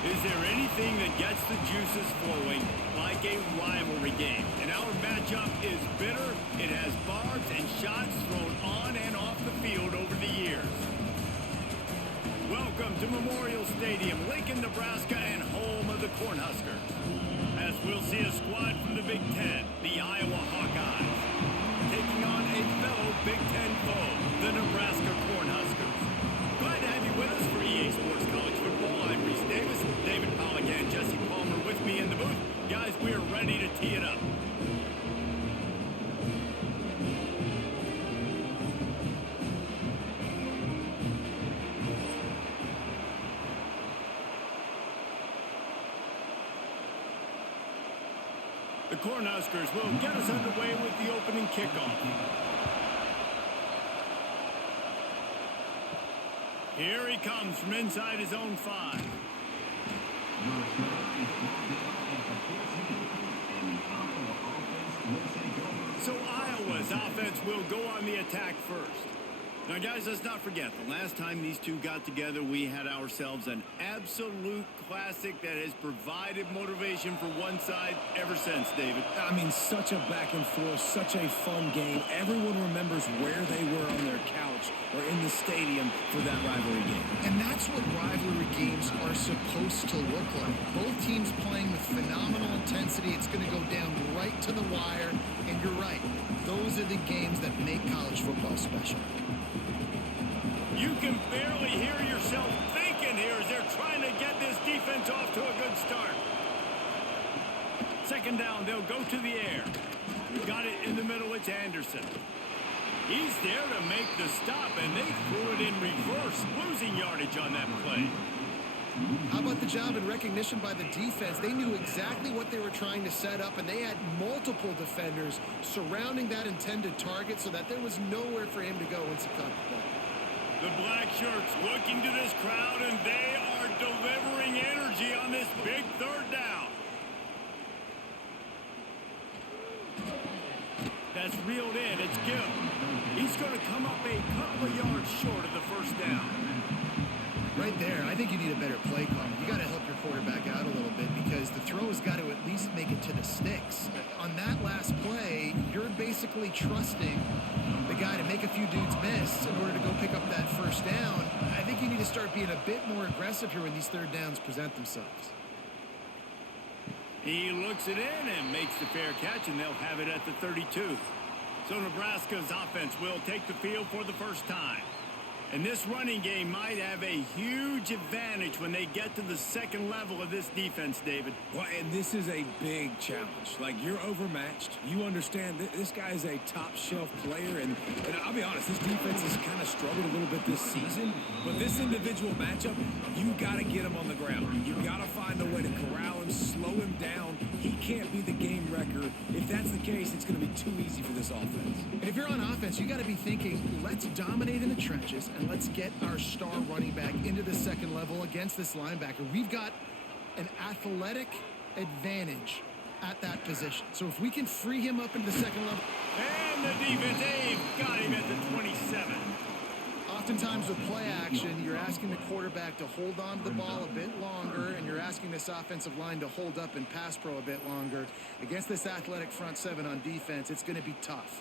Is there anything that gets the juices flowing like a rivalry game? And our matchup is bitter. It has barbs and shots thrown on and off the field over the years. Welcome to Memorial Stadium, Lincoln, Nebraska, and home of the Cornhuskers. As we'll see a squad from the Big Ten, the Iowa Hawkeyes, taking on a fellow Big Ten foe, the Nebraska Cornhuskers. Glad to have you with us for EA Sports College Football. I'm Reese Davis, David Pollack, and Jesse Palmer with me in the booth. Guys, we are ready to tee it up. The Cornhuskers will get us underway with the opening kickoff. Here he comes from inside his own 5. So Iowa's offense will go on the attack first. Now, guys, let's not forget, the last time these two got together, we had ourselves an absolute classic that has provided motivation for one side ever since, David. I mean, such a back and forth, such a fun game. Everyone remembers where they were on their couch or in the stadium for that rivalry game. And that's what rivalry games are supposed to look like. Both teams playing with phenomenal intensity. It's going to go down right to the wire. And you're right, those are the games that make college football special. You can barely hear yourself thinking here as they're trying to get this defense off to a good start. Second down, they'll go to the air. Got it in the middle, it's Anderson. He's there to make the stop, and they threw it in reverse, losing yardage on that play. How about the job and recognition by the defense? They knew exactly what they were trying to set up, and they had multiple defenders surrounding that intended target so that there was nowhere for him to go once he caught the ball. The black shirts looking to this crowd, and they are delivering energy on this big third down. That's reeled in. It's Gill. He's going to come up a couple of yards short of the first down. Right there, I think you need a better play call. You got to help your quarterback out a little bit because the throw has got to at least make it to the sticks. On that last play, you're basically trusting the guy to make a few dudes miss in order to go pick up that first down. I think you need to start being a bit more aggressive here when these third downs present themselves. He looks it in and makes the fair catch, and they'll have it at the 32. So Nebraska's offense will take the field for the first time. And this running game might have a huge advantage when they get to the second level of this defense, David. Well, and this is a big challenge. Like, you're overmatched. You understand that this guy is a top-shelf player. And I'll be honest, this defense has kind of struggled a little bit this season. But this individual matchup, you got to get him on the ground. You got to find a way to corral him, slow him down. He can't be the game wrecker. If that's the case, it's going to be too easy for this offense. And if you're on offense, you got to be thinking, let's dominate in the trenches and let's get our star running back into the second level against this linebacker. We've got an athletic advantage at that position. So if we can free him up into the second level. And the defense, they've got him at the 27. Oftentimes with play action, you're asking the quarterback to hold on to the ball a bit longer, and you're asking this offensive line to hold up in pass pro a bit longer. Against this athletic front seven on defense, it's going to be tough.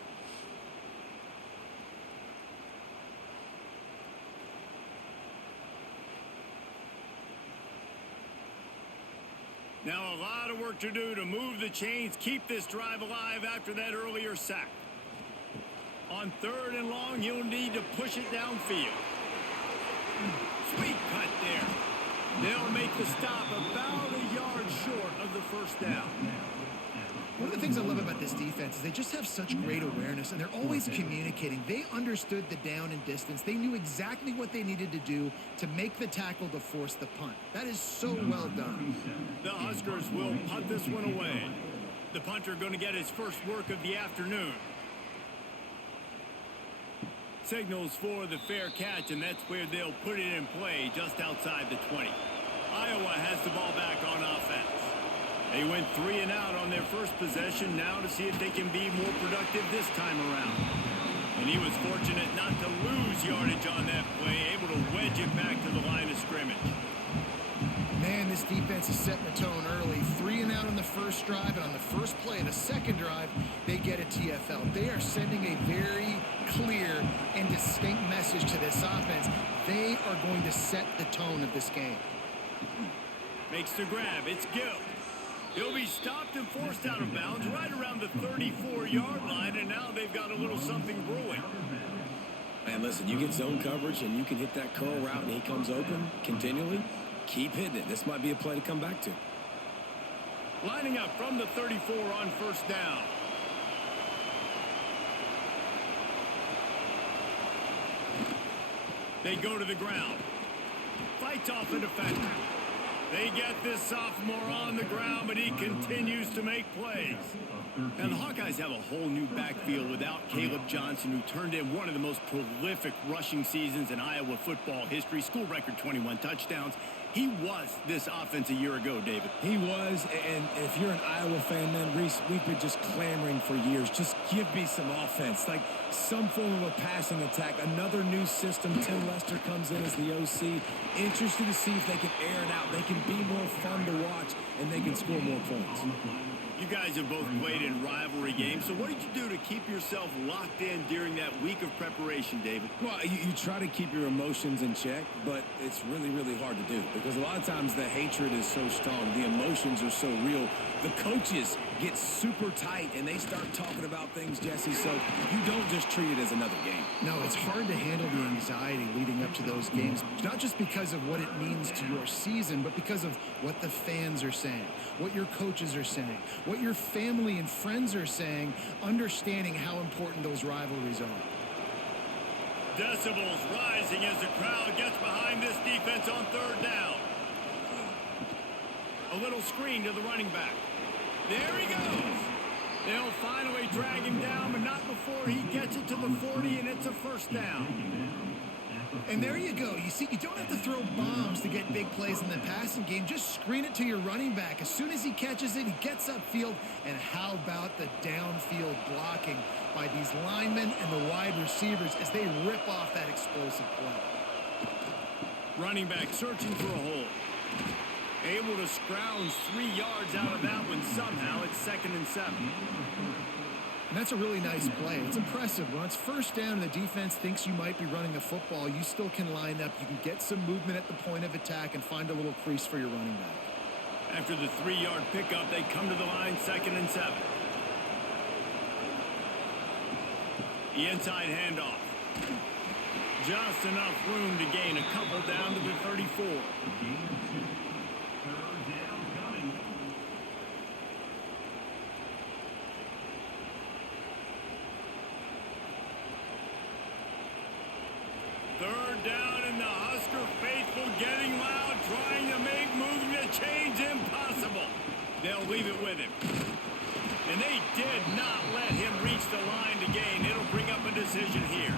Now a lot of work to do to move the chains, keep this drive alive after that earlier sack. On third and long, you'll need to push it downfield. Sweet cut there. They'll make the stop about a yard short of the first down. One of the things I love about this defense is they just have such great awareness, and they're always communicating. They understood the down and distance. They knew exactly what they needed to do to make the tackle to force the punt. That is so well done. The Huskers will punt this one away. The punter going to get his first work of the afternoon. Signals for the fair catch, and that's where they'll put it in play just outside the 20. Iowa has the ball back on offense. They went 3 and out on their first possession, now to see if they can be more productive this time around. And he was fortunate not to lose yardage on that play, able to wedge it back to the line of scrimmage. Man, this this defense is setting the tone early. 3 and out on the first drive, and on the first play of the second drive, they get a TFL. They are sending a very clear and distinct message to this offense. They are going to set the tone of this game. Makes the grab. It's Gill. He'll be stopped and forced out of bounds right around the 34-yard line, and now they've got a little something brewing. And listen, you get zone coverage and you can hit that curl route and he comes open continually, keep hitting it. This might be a play to come back to. Lining up from the 34 on first down. They go to the ground. Fights off a defender. They get this sophomore on the ground, but he continues to make plays. Now, the Hawkeyes have a whole new backfield without Caleb Johnson, who turned in one of the most prolific rushing seasons in Iowa football history. School record 21 touchdowns. He was this offense a year ago, David. He was, and if you're an Iowa fan, man, Reese, we've been just clamoring for years. Just give me some offense, like some form of a passing attack. Another new system. Tim Lester comes in as the OC. Interested to see if they can air it out. They can be more fun to watch, and they can score more points. You guys have both played in rivalry games, so what did you do to keep yourself locked in during that week of preparation, David? Well, you try to keep your emotions in check, but it's really, really hard to do because a lot of times the hatred is so strong. The emotions are so real. The coaches get super tight, and they start talking about things, Jesse, so you don't just treat it as another game. No, it's hard to handle the anxiety leading up to those games, not just because of what it means to your season, but because of what the fans are saying, what your coaches are saying, what your family and friends are saying, understanding how important those rivalries are. Decibels rising as the crowd gets behind this defense on third down. A little screen to the running back. There he goes. They'll finally drag him down, but not before he gets it to the 40, and it's a first down. And there you go. You see, you don't have to throw bombs to get big plays in the passing game. Just screen it to your running back. As soon as he catches it, he gets upfield. And how about the downfield blocking by these linemen and the wide receivers as they rip off that explosive play. Running back searching for a hole. Able to scrounge 3 yards out of that one somehow. It's 2nd and 7. And that's a really nice play. It's impressive. When it's first down and the defense thinks you might be running the football, you still can line up. You can get some movement at the point of attack and find a little crease for your running back. After the 3-yard pickup, they come to the line, 2nd and 7. The inside handoff. Just enough room to gain a couple down to the 34. Third down, and the Husker faithful getting loud, trying to make moving the chains impossible. They'll leave it with him. And they did not let him reach the line to gain. It'll bring up a decision here.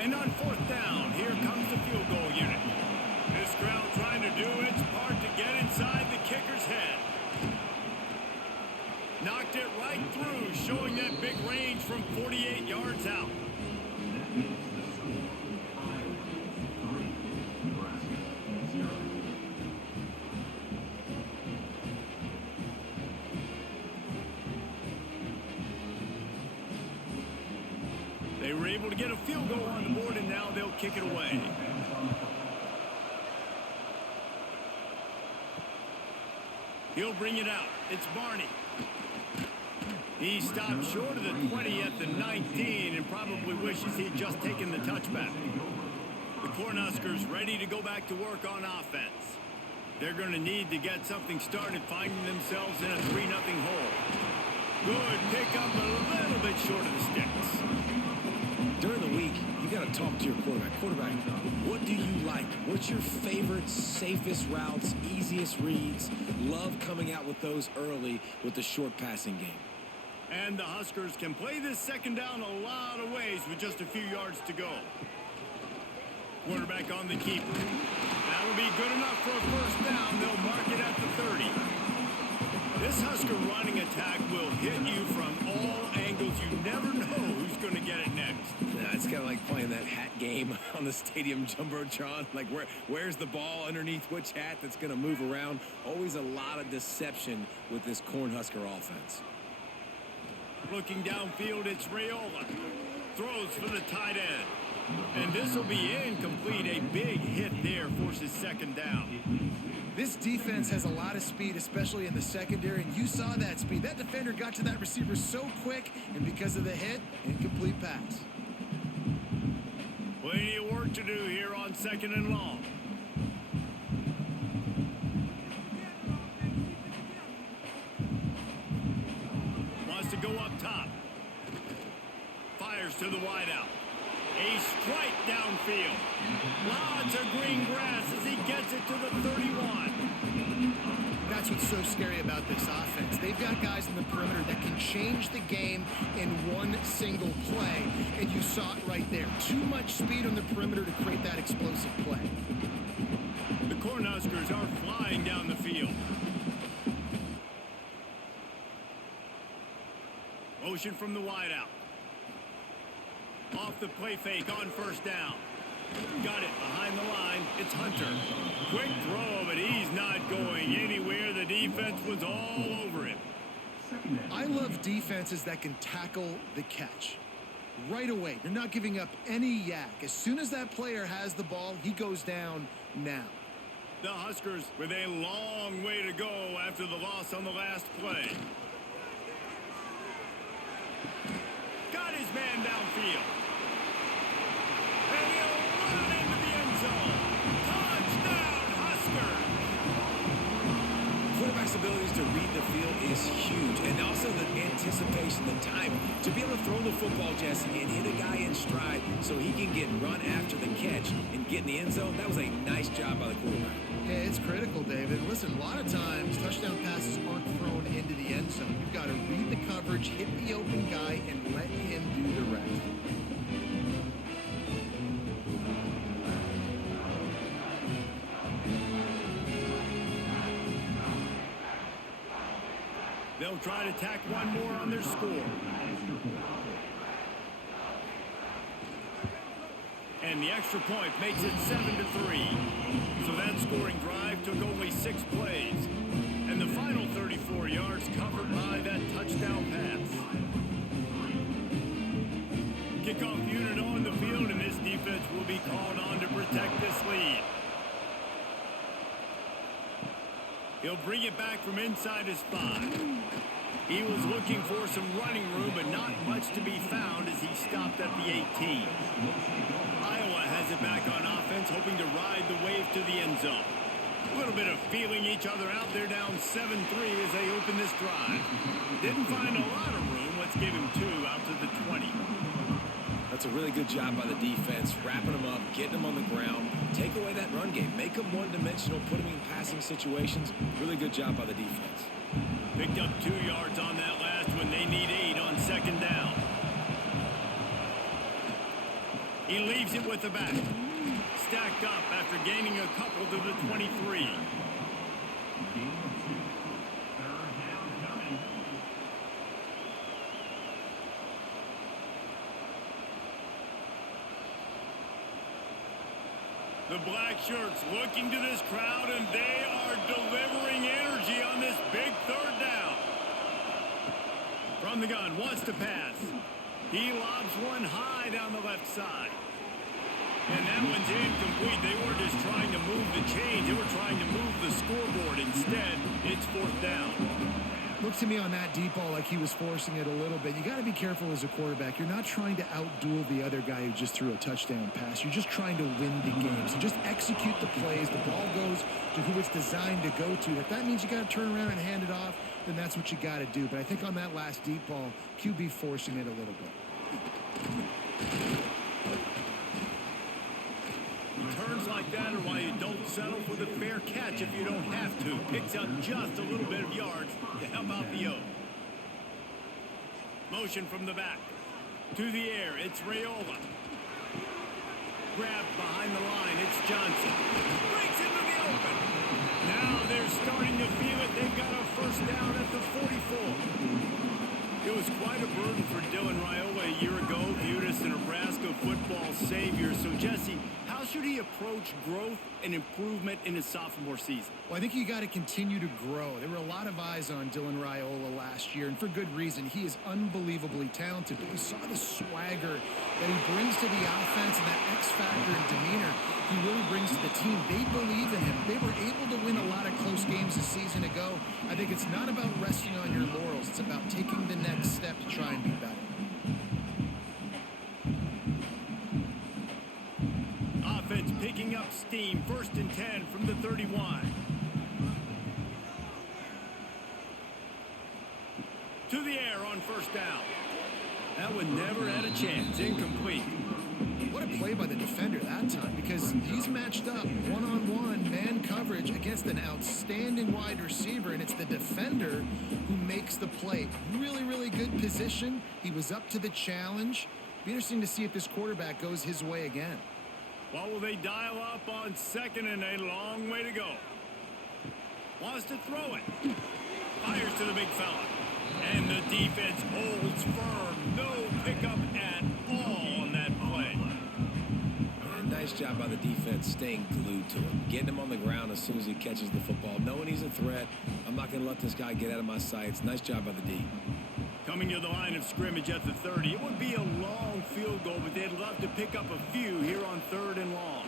And on 4th down, here comes the field goal unit. This crowd trying to do its part to get inside the kicker's head. Knocked it right through, showing that big range from 48 yards out. They were able to get a field goal on the board, and now they'll kick it away. He'll bring it out. It's Barney. He stopped short of the 20 at the 19 and probably wishes he had just taken the touchback. The Cornhuskers ready to go back to work on offense. They're going to need to get something started, finding themselves in a 3-0 hole. Good pickup, a little bit short of the sticks. During the week, you got to talk to your quarterback. Quarterback, what do you like? What's your favorite, safest routes, easiest reads? Love coming out with those early with the short passing game. And the Huskers can play this second down a lot of ways with just a few yards to go. Quarterback on the keeper. That'll be good enough for a first down. They'll mark it at the 30. This Husker running attack will hit you from all angles. You never know who's going to get it next. Yeah, it's kind of like playing that hat game on the stadium jumbotron. Like, where's the ball underneath which hat that's going to move around? Always a lot of deception with this Cornhusker offense. Looking downfield, it's Rayola. Throws for the tight end. And this will be incomplete. A big hit there forces second down. This defense has a lot of speed, especially in the secondary, and you saw that speed. That defender got to that receiver so quick, and because of the hit, incomplete pass. Plenty of work to do here on second and long. Wants to go up top. Fires to the wideout. A strike downfield. Lots of green grass as he gets it to the 31. That's what's so scary about this offense. They've got guys in the perimeter that can change the game in one single play, and you saw it right there. Too much speed on the perimeter to create that explosive play. The Cornhuskers are flying down the field. Motion from the wideout. Off the play fake on first down. Got it behind the line. It's Hunter. Quick throw, but he's not going anywhere. The defense was all over him. I love defenses that can tackle the catch. Right away, you're not giving up any yak. As soon as that player has the ball, he goes down now. The Huskers with a long way to go after the loss on the last play. Got his man downfield. And he'll run into the end zone. Touchdown, Huskers! Quarterback's abilities to read the field is huge, and also the anticipation, the time to be able to throw the football, Jesse, and hit a guy in stride so he can get run after the catch and get in the end zone. That was a nice job by the quarterback. Yeah, it's critical, David. Listen, a lot of times touchdown passes aren't thrown into the end zone. You've got to read the coverage, hit the open guy, and let him do the rest. They'll try to tack one more on their score. And the extra point makes it 7-3. So that scoring drive took only 6 plays. And the final 34 yards covered by that touchdown pass. Kickoff unit on the field, and this defense will be called on to protect this lead. He'll bring it back from inside his 5. He was looking for some running room, but not much to be found as he stopped at the 18. Iowa has it back on offense, hoping to ride the wave to the end zone. A little bit of feeling each other out there, down 7-3 as they open this drive. Didn't find a lot of room. Let's give him 2 out to the 20. That's a really good job by the defense, wrapping them up, getting them on the ground, take away that run game, make them one-dimensional, put them in passing situations. Really good job by the defense. Picked up 2 yards on that last one. They need 8 on second down. He leaves it with the back. Stacked up after gaining a couple to the 23. The black shirts looking to this crowd, and they are delivering energy on this big third down. From the gun, wants to pass. He lobs one high down the left side. And that one's incomplete. They were just trying to move the chains. They were trying to move the scoreboard. Instead, it's 4th down. Looked to me on that deep ball like he was forcing it a little bit. You got to be careful as a quarterback. You're not trying to outduel the other guy who just threw a touchdown pass. You're just trying to win the game. So just execute the plays. The ball goes to who it's designed to go to. If that means you got to turn around and hand it off, then that's what you got to do. But I think on that last deep ball, QB forcing it a little bit. Turns like that are why you don't settle for the fair catch if you don't have to. Picks up just a little bit of yards to help out the O. Motion from the back. To the air, it's Rayola. Grabbed behind the line, it's Johnson. Breaks into the open. Now they're starting to feel it. They've got a first down at the football savior. So, Jesse, how should he approach growth and improvement in his sophomore season? Well, I think you got to continue to grow. There were a lot of eyes on Dylan Raiola last year, and for good reason. He is unbelievably talented, but we saw the swagger that he brings to the offense and that X factor and demeanor he really brings to the team. They believe in him. They were able to win a lot of close games a season ago. I think it's not about resting on your laurels. It's about taking the next step to try and be better. Offense picking up steam. 1st and 10 from the 31. To the air on 1st down. That one never had a chance. Incomplete. What a play by the defender that time, because he's matched up one-on-one man coverage against an outstanding wide receiver, and it's the defender who makes the play. Really, really good position. He was up to the challenge. Be interesting to see if this quarterback goes his way again. What will they dial up on 2nd and a long way to go? Wants to throw it. Fires to the big fella. And the defense holds firm. No pickup at all on that play. And nice job by the defense staying glued to him. Getting him on the ground as soon as he catches the football. Knowing he's a threat. I'm not going to let this guy get out of my sights. Nice job by the D. Coming to the line of scrimmage at the 30. It would be a long field goal, but they'd love to pick up a few here on 3rd and long.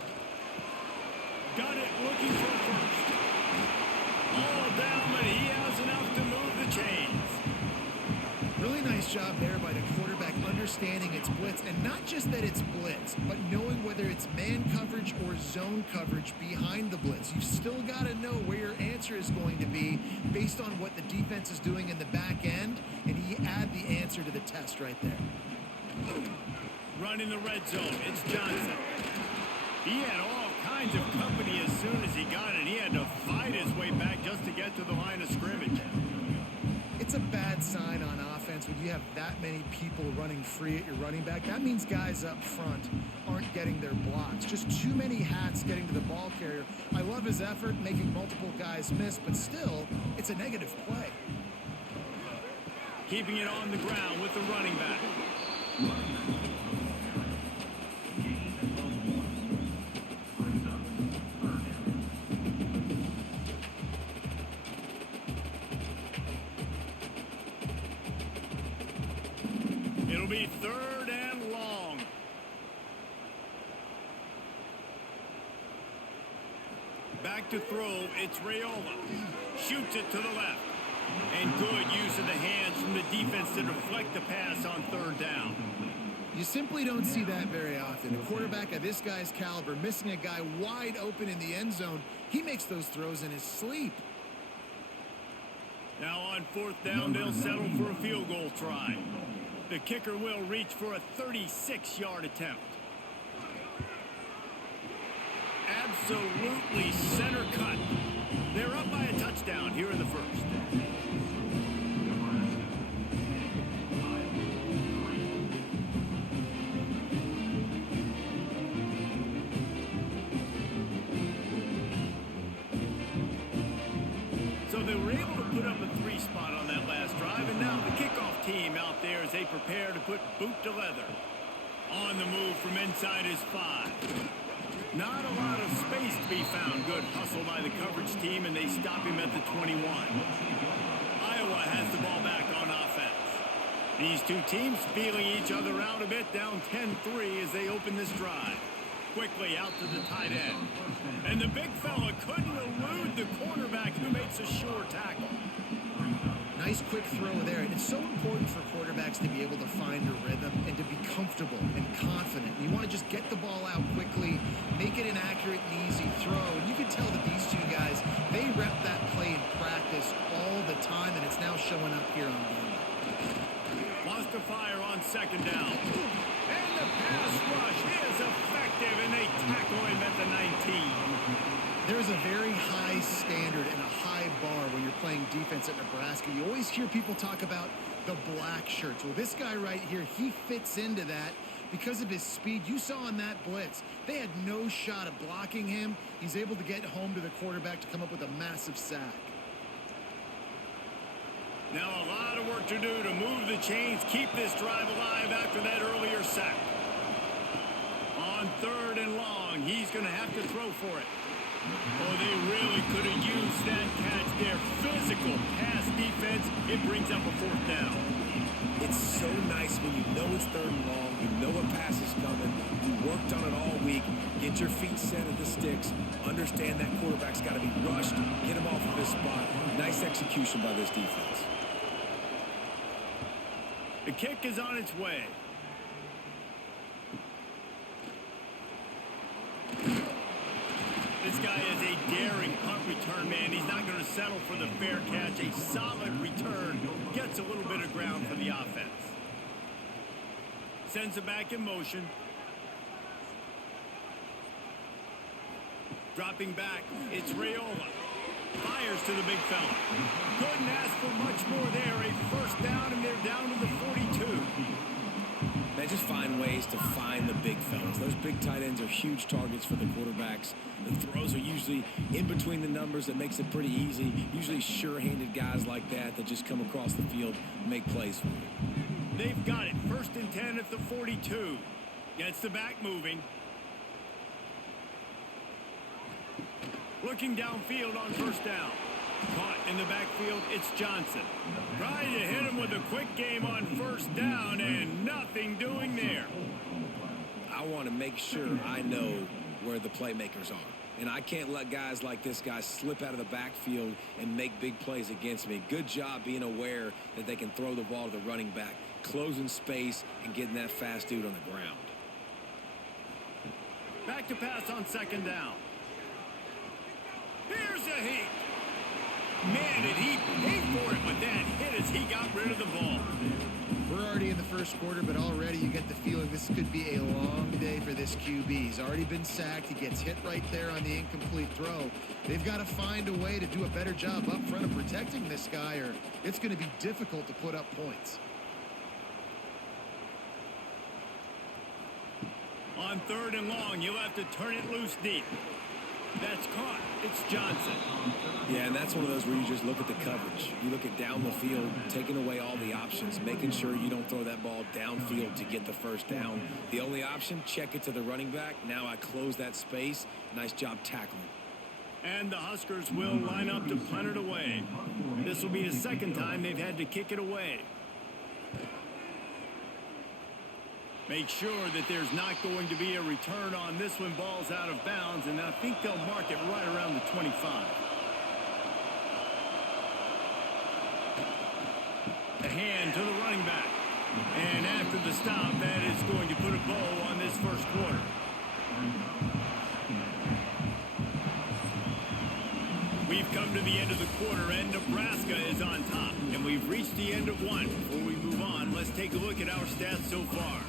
Got it, looking for first. All down, but he has enough to move the chains. Really nice job there by the quarterback understanding it's blitz, and not just that it's blitz, but knowing whether it's man coverage or zone coverage behind the blitz. You've still got to know where your answer is going to be based on what the defense is doing in the back end, and he add the answer to the test right there. Running the red zone, it's Johnson. He had all kinds of company as soon as he got it. He had to fight his way back just to get to the line of scrimmage. It's a bad sign on offense when you have that many people running free at your running back. That means guys up front aren't getting their blocks. Just too many hats getting to the ball carrier. I love his effort, making multiple guys miss, but still, it's a negative play. Keeping it on the ground with the running back. It'll be 3rd and long. Back to throw, it's Raiola. Shoots it to the left. And good use of the hands from the defense to deflect the pass on 3rd down. You simply don't see that very often. A quarterback of this guy's caliber missing a guy wide open in the end zone. He makes those throws in his sleep. Now on 4th down, they'll settle for a field goal try. The kicker will reach for a 36-yard attempt. Absolutely center cut. They're up by a touchdown here in the 1st. So they were able to put up a 3 spot on that last drive, and now the kickoff team out there as they prepare to put boot to leather. On the move from inside his 5. Not a lot of space to be found. Good hustle by the coverage team, and they stop him at the 21. Iowa has the ball back on offense. These two teams feeling each other out a bit, down 10-3 as they open this drive. Quickly out to the tight end. And the big fella couldn't elude the cornerback who makes a sure tackle. Nice quick throw there. It's so important for quarterbacks to be able to find a rhythm and to be comfortable and confident. You want to just get the ball out quickly, make it an accurate and easy throw. And you can tell that these two guys, they rep that play in practice all the time, and it's now showing up here on game. Wants to fire on 2nd down. And the pass rush is effective, and they tackle him at the 19. There is a very high standard and a high bar when you're playing defense at Nebraska. You always hear people talk about the black shirts. Well, this guy right here, he fits into that because of his speed. You saw on that blitz, they had no shot of blocking him. He's able to get home to the quarterback to come up with a massive sack. Now a lot of work to do to move the chains, keep this drive alive after that earlier sack. On 3rd and long, he's going to have to throw for it. Oh, they really could have used that catch there. Physical pass defense. It brings up a 4th down. It's so nice when you know it's 3rd and long, you know a pass is coming, you worked on it all week, get your feet set at the sticks, understand that quarterback's got to be rushed, get him off of his spot. Nice execution by this defense. The kick is on its way. This guy is a daring punt return man. He's not going to settle for the fair catch. A solid return. Gets a little bit of ground for the offense. Sends it back in motion. Dropping back. It's Raiola. Fires to the big fella. Couldn't ask for much more there. A 1st down, and they're down to the 42. They just find ways to find the big fellas. Those big tight ends are huge targets for the quarterbacks. The throws are usually in between the numbers. That makes it pretty easy. Usually sure-handed guys like that just come across the field and make plays for you. They've got it. 1st and 10 at the 42. Gets the back moving. Looking downfield on 1st down. Caught in the backfield, it's Johnson. Trying to hit him with a quick game on 1st down, and nothing doing there. I want to make sure I know where the playmakers are. And I can't let guys like this guy slip out of the backfield and make big plays against me. Good job being aware that they can throw the ball to the running back, closing space and getting that fast dude on the ground. Back to pass on 2nd down. Here's a hit. Man, did he pay for it with that hit as he got rid of the ball. We're already in the 1st quarter, but already you get the feeling this could be a long day for this QB. He's already been sacked. He gets hit right there on the incomplete throw. They've got to find a way to do a better job up front of protecting this guy, or it's going to be difficult to put up points. On 3rd and long, you'll have to turn it loose deep. That's caught. It's Johnson. Yeah, and that's one of those where you just look at the coverage. You look at down the field, taking away all the options, making sure you don't throw that ball downfield to get the 1st down. The only option, check it to the running back. Now I close that space. Nice job tackling. And the Huskers will line up to punt it away. This will be the 2nd time they've had to kick it away. Make sure that there's not going to be a return on this one. Ball's out of bounds, and I think they'll mark it right around the 25. A hand to the running back. And after the stop, that is going to put a bow on this 1st quarter. We've come to the end of the quarter, and Nebraska is on top. And we've reached the end of one. Before we move on, let's take a look at our stats so far.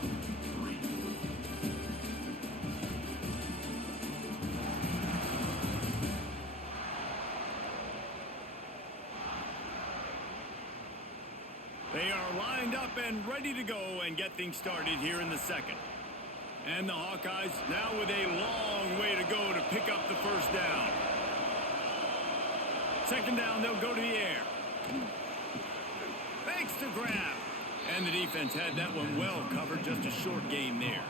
They are lined up and ready to go and get things started here in the 2nd. And the Hawkeyes now with a long way to go to pick up the 1st down. 2nd down, they'll go to the air. Fakes to grab. And the defense had that one well covered. Just a short game there.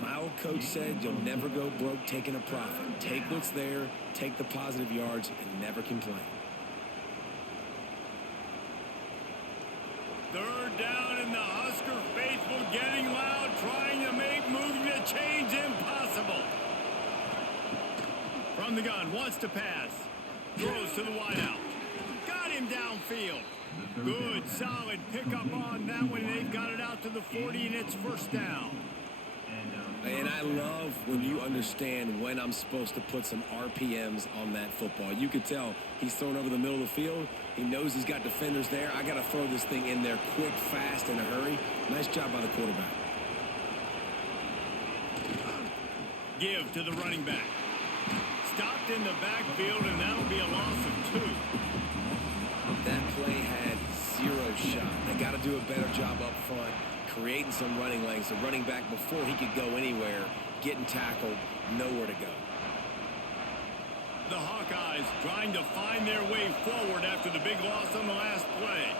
My old coach said you'll never go broke taking a profit. Take what's there, take the positive yards, and never complain. 3rd down, and the Husker faithful getting loud, trying to make moving the chains impossible. From the gun, wants to pass. Throws to the wideout. Got him downfield. Good, solid pickup on that one. They've got it out to the 40, and it's 1st down. And I love when you understand when I'm supposed to put some RPMs on that football. You could tell he's thrown over the middle of the field. He knows he's got defenders there. I got to throw this thing in there quick, fast, in a hurry. Nice job by the quarterback. Give to the running back. Stopped in the backfield, and that'll be a loss of 2. That play had 0 shot. They got to do a better job up front, creating some running lanes. The running back, before he could go anywhere, getting tackled, nowhere to go. The Hawkeyes trying to find their way forward after the big loss on the last play.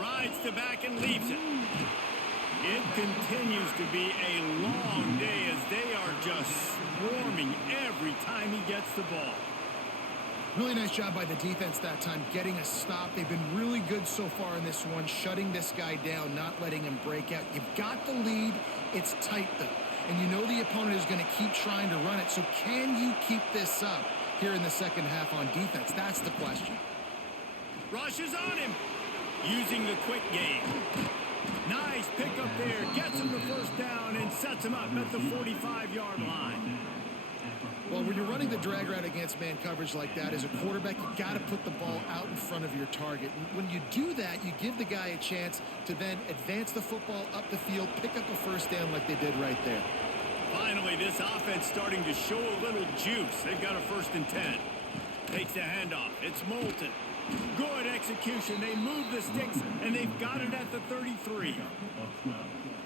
Rides to back and leaves it. It continues to be a long day as they are just swarming every time he gets the ball. Really nice job by the defense that time, getting a stop. They've been really good so far in this one, shutting this guy down, not letting him break out. You've got the lead. It's tight, though. And you know the opponent is going to keep trying to run it. So can you keep this up here in the second half on defense? That's the question. Rushes on him. Using the quick game. Nice pickup there. Gets him the first down and sets him up at the 45-yard line. Well, when you're running the drag route against man coverage like that, as a quarterback, you got to put the ball out in front of your target. And when you do that, you give the guy a chance to then advance the football up the field, pick up a first down like they did right there. Finally, this offense starting to show a little juice. They've got a 1st and 10. Takes the handoff. It's Moulton. Good execution. They move the sticks, and they've got it at the 33.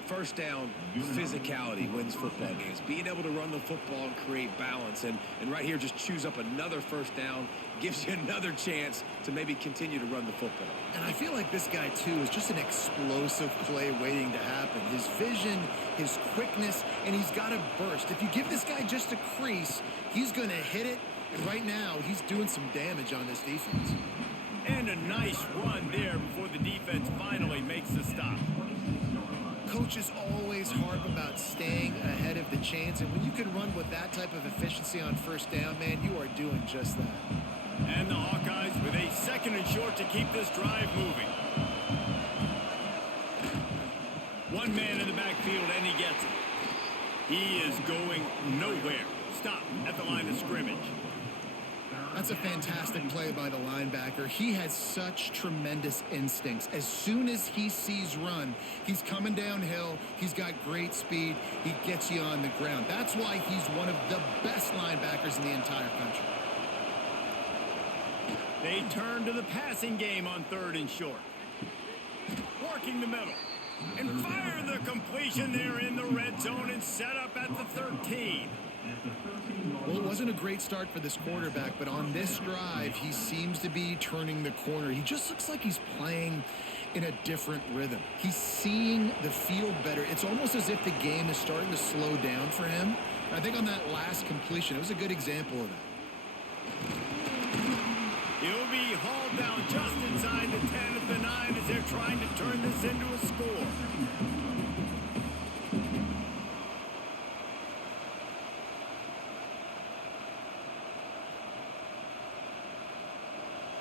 First down, physicality wins football games. Being able to run the football and create balance. And right here, just choose up another first down. Gives you another chance to maybe continue to run the football. And I feel like this guy, too, is just an explosive play waiting to happen. His vision, his quickness, and he's got a burst. If you give this guy just a crease, he's going to hit it. And right now, he's doing some damage on this defense. And a nice run there before the defense finally makes the stop. Coaches always harp about staying ahead of the chains, and when you can run with that type of efficiency on first down, man, you are doing just that. And the Hawkeyes with a 2nd and short to keep this drive moving. One man in the backfield, and he gets it. He is going nowhere. Stop at the line of scrimmage. That's a fantastic play by the linebacker. He has such tremendous instincts. As soon as he sees run, he's coming downhill. He's got great speed. He gets you on the ground. That's why he's one of the best linebackers in the entire country. They turn to the passing game on 3rd and short. Working the middle. And fire the completion there in the red zone and set up at the 13. Well, it wasn't a great start for this quarterback, but on this drive, he seems to be turning the corner. He just looks like he's playing in a different rhythm. He's seeing the field better. It's almost as if the game is starting to slow down for him. I think on that last completion, it was a good example of that. He'll be hauled down just inside the 10 at the 9 as they're trying to turn this into a score.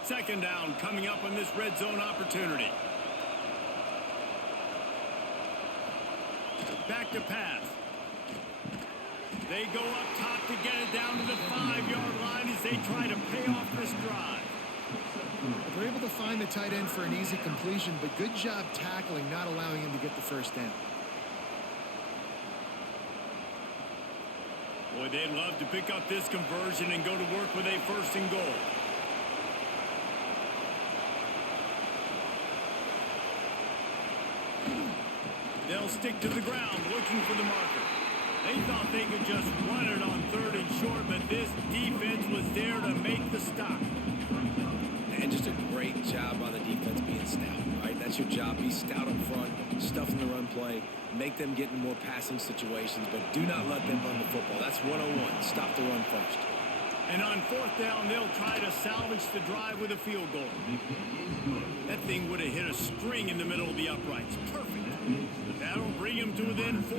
Second down coming up on this red zone opportunity. Back to pass. They go up top to get it down to the 5-yard line as they try to pay off this drive. They're able to find the tight end for an easy completion, but good job tackling, not allowing him to get the first down. Boy, they'd love to pick up this conversion and go to work with a 1st and goal. They'll stick to the ground looking for the marker. They thought they could just run it on 3rd and short, but this defense was there to make the stop. And just a great job by the defense being stout, right? That's your job. Be stout up front, stuff in the run play, make them get in more passing situations, but do not let them run the football. That's 101. Stop the run first. And on 4th down, they'll try to salvage the drive with a field goal. That thing would have hit a string in the middle of the uprights. Perfect. That'll bring him to within 4.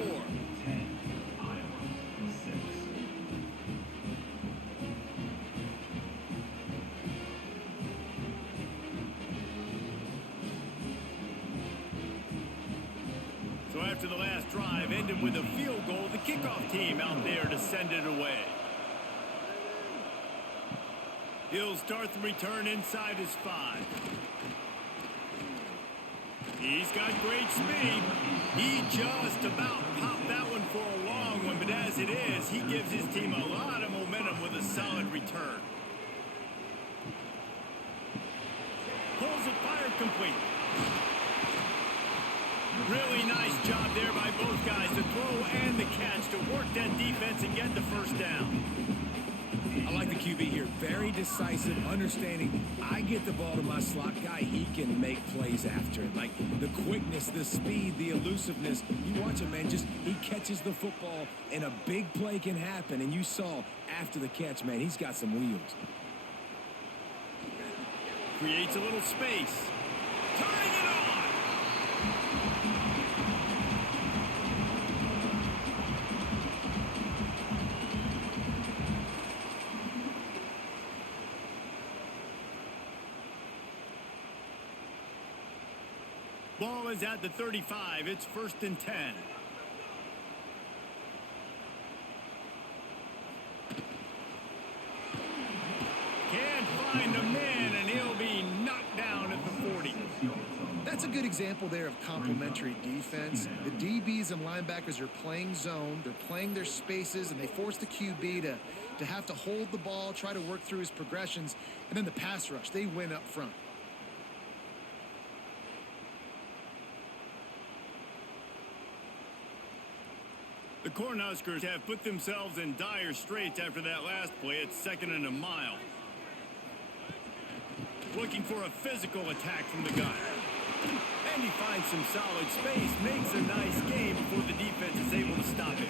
So after the last drive ended with a field goal, the kickoff team out there to send it away. He'll start the return inside his 5. He's got great speed. He just about popped that one for a long one, but as it is, he gives his team a lot of momentum with a solid return. Pulls it, fired complete. Really nice job there by both guys, the throw and the catch to work that defense and get the first down. I like the QB here. Very decisive, understanding. I get the ball to my slot guy. He can make plays after it. Like the quickness, the speed, the elusiveness. You watch him, man. Just he catches the football, and a big play can happen. And you saw after the catch, man, he's got some wheels. Creates a little space. Tying it on. Ball is at the 35. It's 1st and 10. Can't find a man, and he'll be knocked down at the 40. That's a good example there of complementary defense. The DBs and linebackers are playing zone. They're playing their spaces, and they force the QB to have to hold the ball, try to work through his progressions, and then the pass rush. They win up front. The Cornhuskers have put themselves in dire straits after that last play. It's 2nd and a mile. Looking for a physical attack from the gun. And he finds some solid space, makes a nice game before the defense is able to stop him.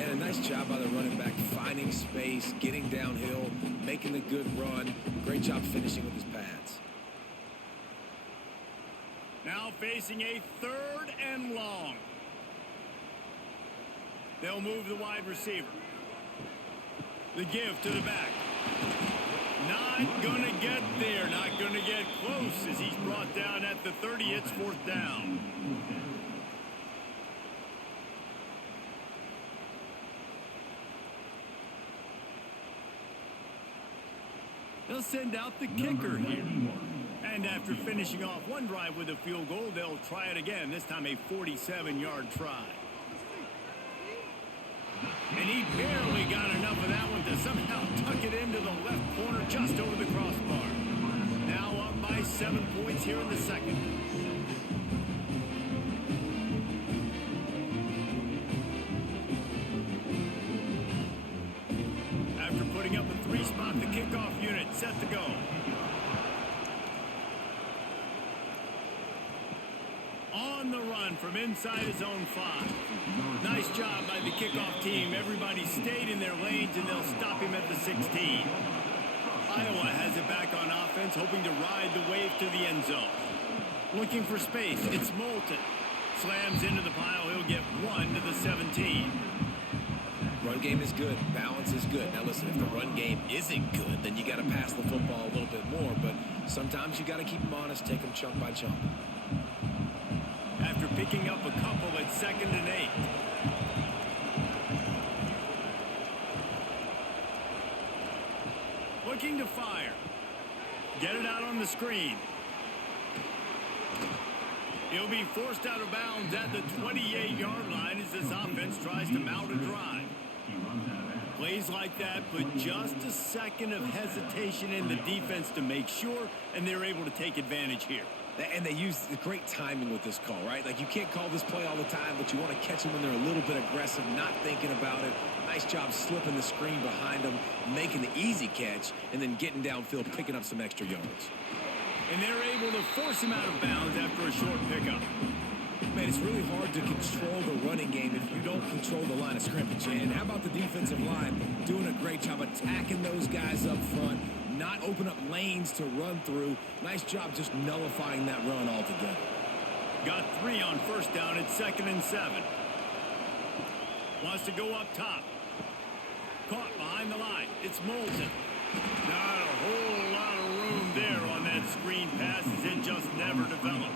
And a nice job by the running back, finding space, getting downhill, making a good run. Great job finishing with his pads. Now facing a 3rd and long. They'll move the wide receiver. The give to the back. Not going to get there. Not going to get close as he's brought down at the 30. It's 4th down. They'll send out the kicker here. And after finishing off one drive with a field goal, they'll try it again. This time a 47-yard try. And he barely got enough of that one to somehow tuck it into the left corner just over the crossbar. Now up by 7 points here in the second. After putting up a 3-spot, the kickoff unit set to go. On the run from inside his own 5. Nice job by the kickoff team. Everybody stayed in their lanes, and they'll stop him at the 16. Iowa has it back on offense, hoping to ride the wave to the end zone. Looking for space. It's Moulton. Slams into the pile. He'll get 1 to the 17. Run game is good. Balance is good. Now listen, if the run game isn't good, then you got to pass the football a little bit more. But sometimes you got to keep them honest, take them chunk by chunk. After picking up a couple at 2nd and 8. Looking to fire. Get it out on the screen. He'll be forced out of bounds at the 28-yard line as this offense tries to mount a drive. Plays like that put just a second of hesitation in the defense to make sure, and they're able to take advantage here. And they use the great timing with this call, right? Like, you can't call this play all the time, but you want to catch them when they're a little bit aggressive, not thinking about it. Nice job slipping the screen behind them, making the easy catch, and then getting downfield, picking up some extra yards. And they're able to force him out of bounds after a short pickup. Man, it's really hard to control the running game if you don't control the line of scrimmage. And how about the defensive line doing a great job attacking those guys up front, not open up lanes to run through. Nice job just nullifying that run altogether. Got 3 on 1st down at 2nd and 7. Wants to go up top. Caught behind the line. It's Moulton. Not a whole lot of room there on that screen pass as it just never developed.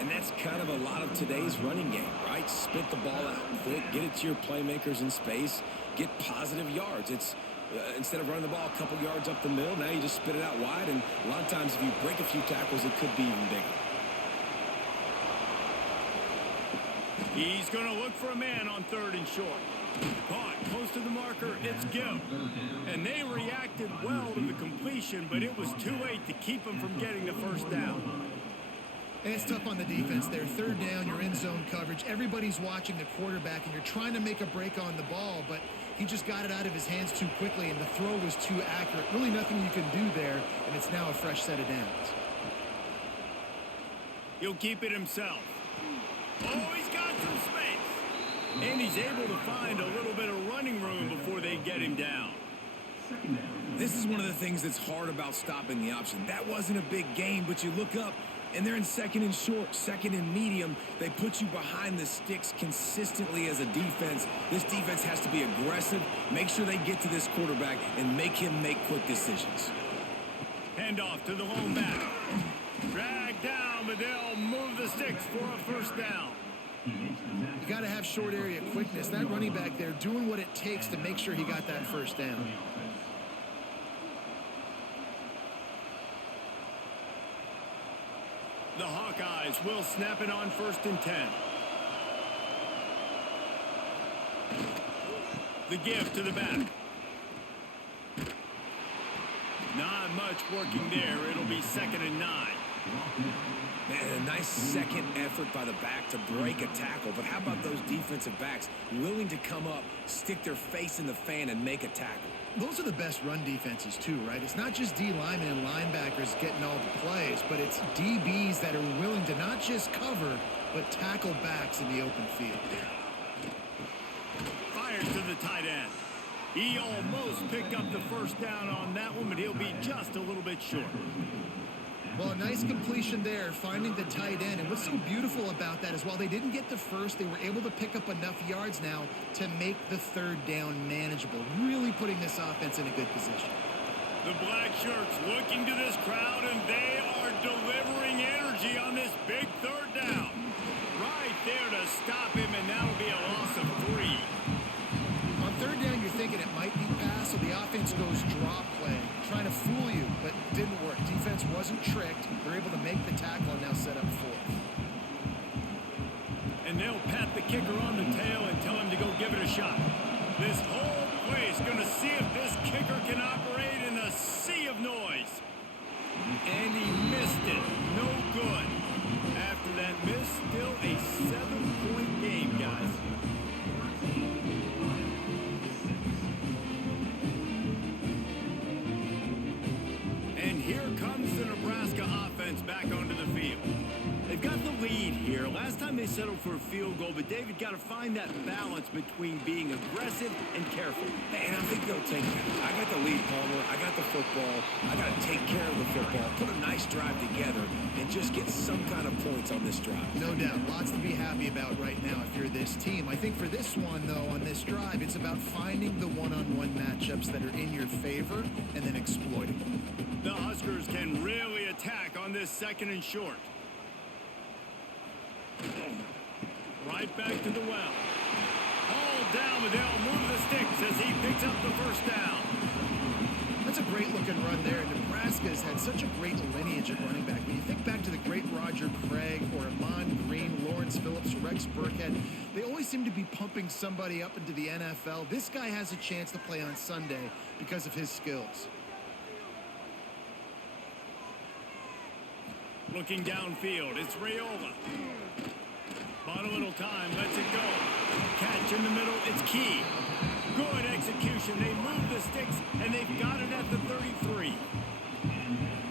And that's kind of a lot of today's running game, right? Spit the ball out quick, get it to your playmakers in space, get positive yards. It's instead of running the ball a couple yards up the middle, now you just spit it out wide, and a lot of times if you break a few tackles, it could be even bigger. He's going to look for a man on 3rd and short. Caught close to the marker. It's Gill. And they reacted well to the completion, but it was too late to keep him from getting the 1st down. And it's tough on the defense there. 3rd down, you're in zone coverage. Everybody's watching the quarterback, and you're trying to make a break on the ball, but He just got it out of his hands too quickly, and the throw was too accurate. Really nothing you can do there, and it's now a fresh set of downs. He'll keep it himself. Oh, he's got some space. And he's able to find a little bit of running room before they get him down. This is one of the things that's hard about stopping the option. That wasn't a big gain, but you look up, and they're in second and short, second and medium. They put you behind the sticks consistently as a defense. This defense has to be aggressive, make sure they get to this quarterback, and make him make quick decisions. Handoff to the lone back. Drag down, but they'll move the sticks for a first down. You got to have short area quickness. That running back there doing what it takes to make sure he got that first down. The Hawkeyes will snap it on 1st and 10. The give to the back. Not much working there. It'll be 2nd and 9. Man, a nice second effort by the back to break a tackle. But how about those defensive backs willing to come up, stick their face in the fan, and make a tackle? Those are the best run defenses too, right? It's not just D linemen and linebackers getting all the plays, but it's DBs that are willing to not just cover, but tackle backs in the open field. Fires to the tight end. He almost picked up the first down on that one, but he'll be just a little bit short. Well, a nice completion there, finding the tight end. And what's so beautiful about that is while they didn't get the first, they were able to pick up enough yards now to make the 3rd down manageable, really putting this offense in a good position. The black shirts looking to this crowd, and they are delivering energy on this big 3rd down. Right there to stop him, and that'll be a loss of 3. On 3rd down, you're thinking it might be pass, so the offense goes drop play, trying to fool you, but didn't work. Defense wasn't tricked. They're able to make the tackle and now set up 4th. And they'll pat the kicker on the tail and tell him to go give it a shot. This whole place going to see if this kicker can operate in a sea of noise. And he missed it. No good. After that miss, still a 7-point game, guys. And here comes the Nebraska offense back onto the field. They've got the lead here. Last time they settled for a field goal, but David got to find that balance between being aggressive and careful. And I think they'll take that. I got the lead, Palmer. I got the football. I got to take care of the football, put a nice drive together, and just get some kind of points on this drive. No doubt. Lots to be happy about right now if you're this team. I think for this one, though, on this drive, it's about finding the one-on-one matchups that are in your favor and then exploiting them. The Huskers can really attack on this 2nd and short. Right back to the well. All down, but they'll move the sticks as he picks up the first down. That's a great-looking run there. Nebraska's had such a great lineage at running back. When you think back to the great Roger Craig or Amon Green, Lawrence Phillips, Rex Burkhead, they always seem to be pumping somebody up into the NFL. This guy has a chance to play on Sunday because of his skills. Looking downfield, it's Raiola. Bought a little time, lets it go. Catch in the middle, it's key. Good execution. They move the sticks, and they've got it at the 33.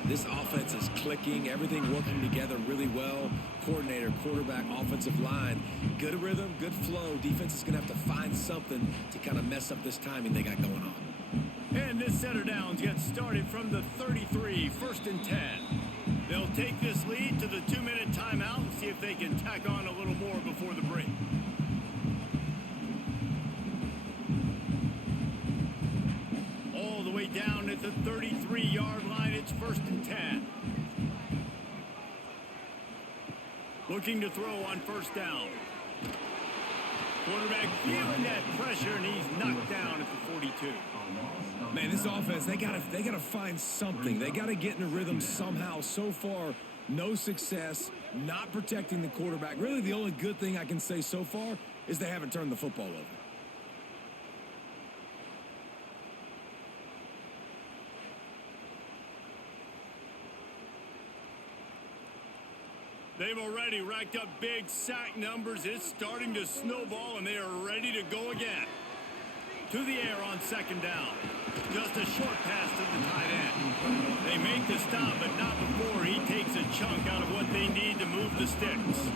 This offense is clicking, everything working together really well. Coordinator, quarterback, offensive line. Good rhythm, good flow. Defense is going to have to find something to kind of mess up this timing they got going on. And this set of downs gets started from the 33, 1st and 10. They'll take this lead to the 2-minute timeout and see if they can tack on a little more before the break. All the way down at the 33-yard line, it's 1st and 10. Looking to throw on 1st down. Quarterback feeling that pressure, and he's knocked down at the 42. Man, this offense, they gotta find something. They gotta get in a rhythm somehow. So far, no success, not protecting the quarterback. Really, the only good thing I can say so far is they haven't turned the football over. They've already racked up big sack numbers. It's starting to snowball, and they are ready to go again. To the air on second down. Just a short pass to the tight end. They make the stop, but not before he takes a chunk out of what they need to move the sticks.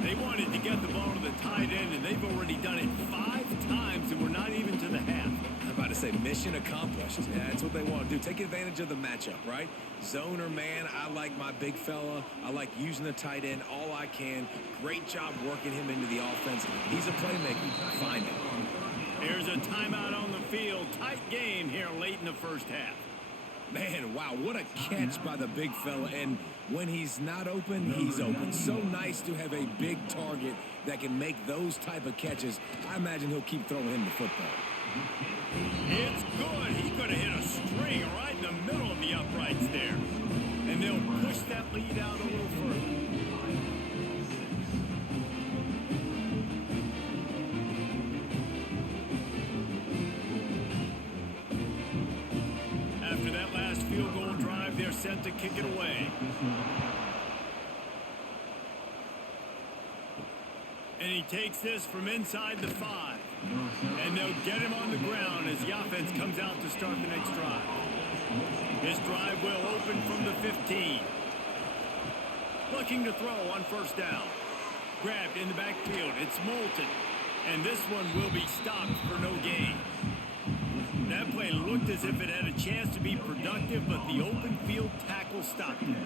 They wanted to get the ball to the tight end, and they've already done it 5 times, and we're not even to the half. I'm about to say mission accomplished. Yeah, that's what they want to do. Take advantage of the matchup, right? Zone or man, I like my big fella. I like using the tight end all I can. Great job working him into the offense. He's a playmaker. Find him. Here's a timeout on the field. Tight game here late in the first half. Man, wow, what a catch by the big fella. And when he's not open, he's open. So nice to have a big target that can make those type of catches. I imagine he'll keep throwing him the football. It's good. He could have hit a string right in the middle of the uprights there. And they'll push that lead out a little further. After that last field goal drive, they're set to kick it away. And he takes this from inside the 5. And they'll get him on the ground as the offense comes out to start the next drive. This drive will open from the 15. Looking to throw on first down. Grabbed in the backfield. It's Moulton. And this one will be stopped for no gain. That play looked as if it had a chance to be productive, but the open field tackle stopped it.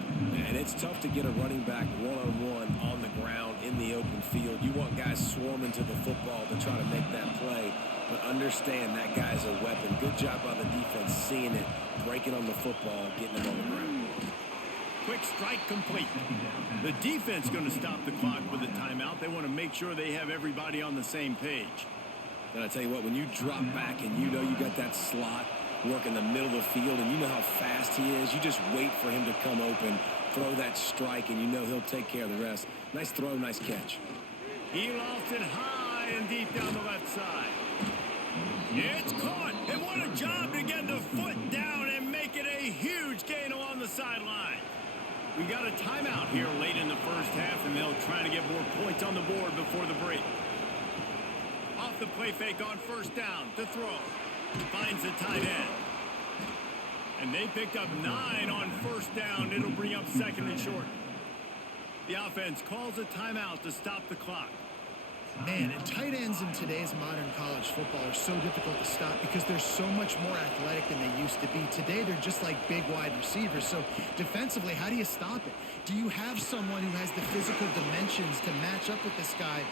And it's tough to get a running back one-on-one on the ground in the open field. You want guys swarming to the football to try to make that play, but understand that guy's a weapon. Good job by the defense seeing it, breaking on the football, getting him on the ground. Quick strike complete. The defense going to stop the clock with a timeout. They want to make sure they have everybody on the same page. And I tell you what, when you drop back and you know you got that slot work in the middle of the field and you know how fast he is, you just wait for him to come open, throw that strike, and you know he'll take care of the rest. Nice throw, nice catch. He lofts it high and deep down the left side. It's caught, and what a job to get the foot down and make it a huge gain along the sideline. We got a timeout here late in the first half, and they'll try to get more points on the board before the break. Off the play fake on first down to throw. Finds the tight end. And they picked up 9 on first down. It'll bring up second and short. The offense calls a timeout to stop the clock. Man, and tight ends in today's modern college football are so difficult to stop because they're so much more athletic than they used to be. Today, they're just like big wide receivers. So defensively, how do you stop it? Do you have someone who has the physical dimensions to match up with this guy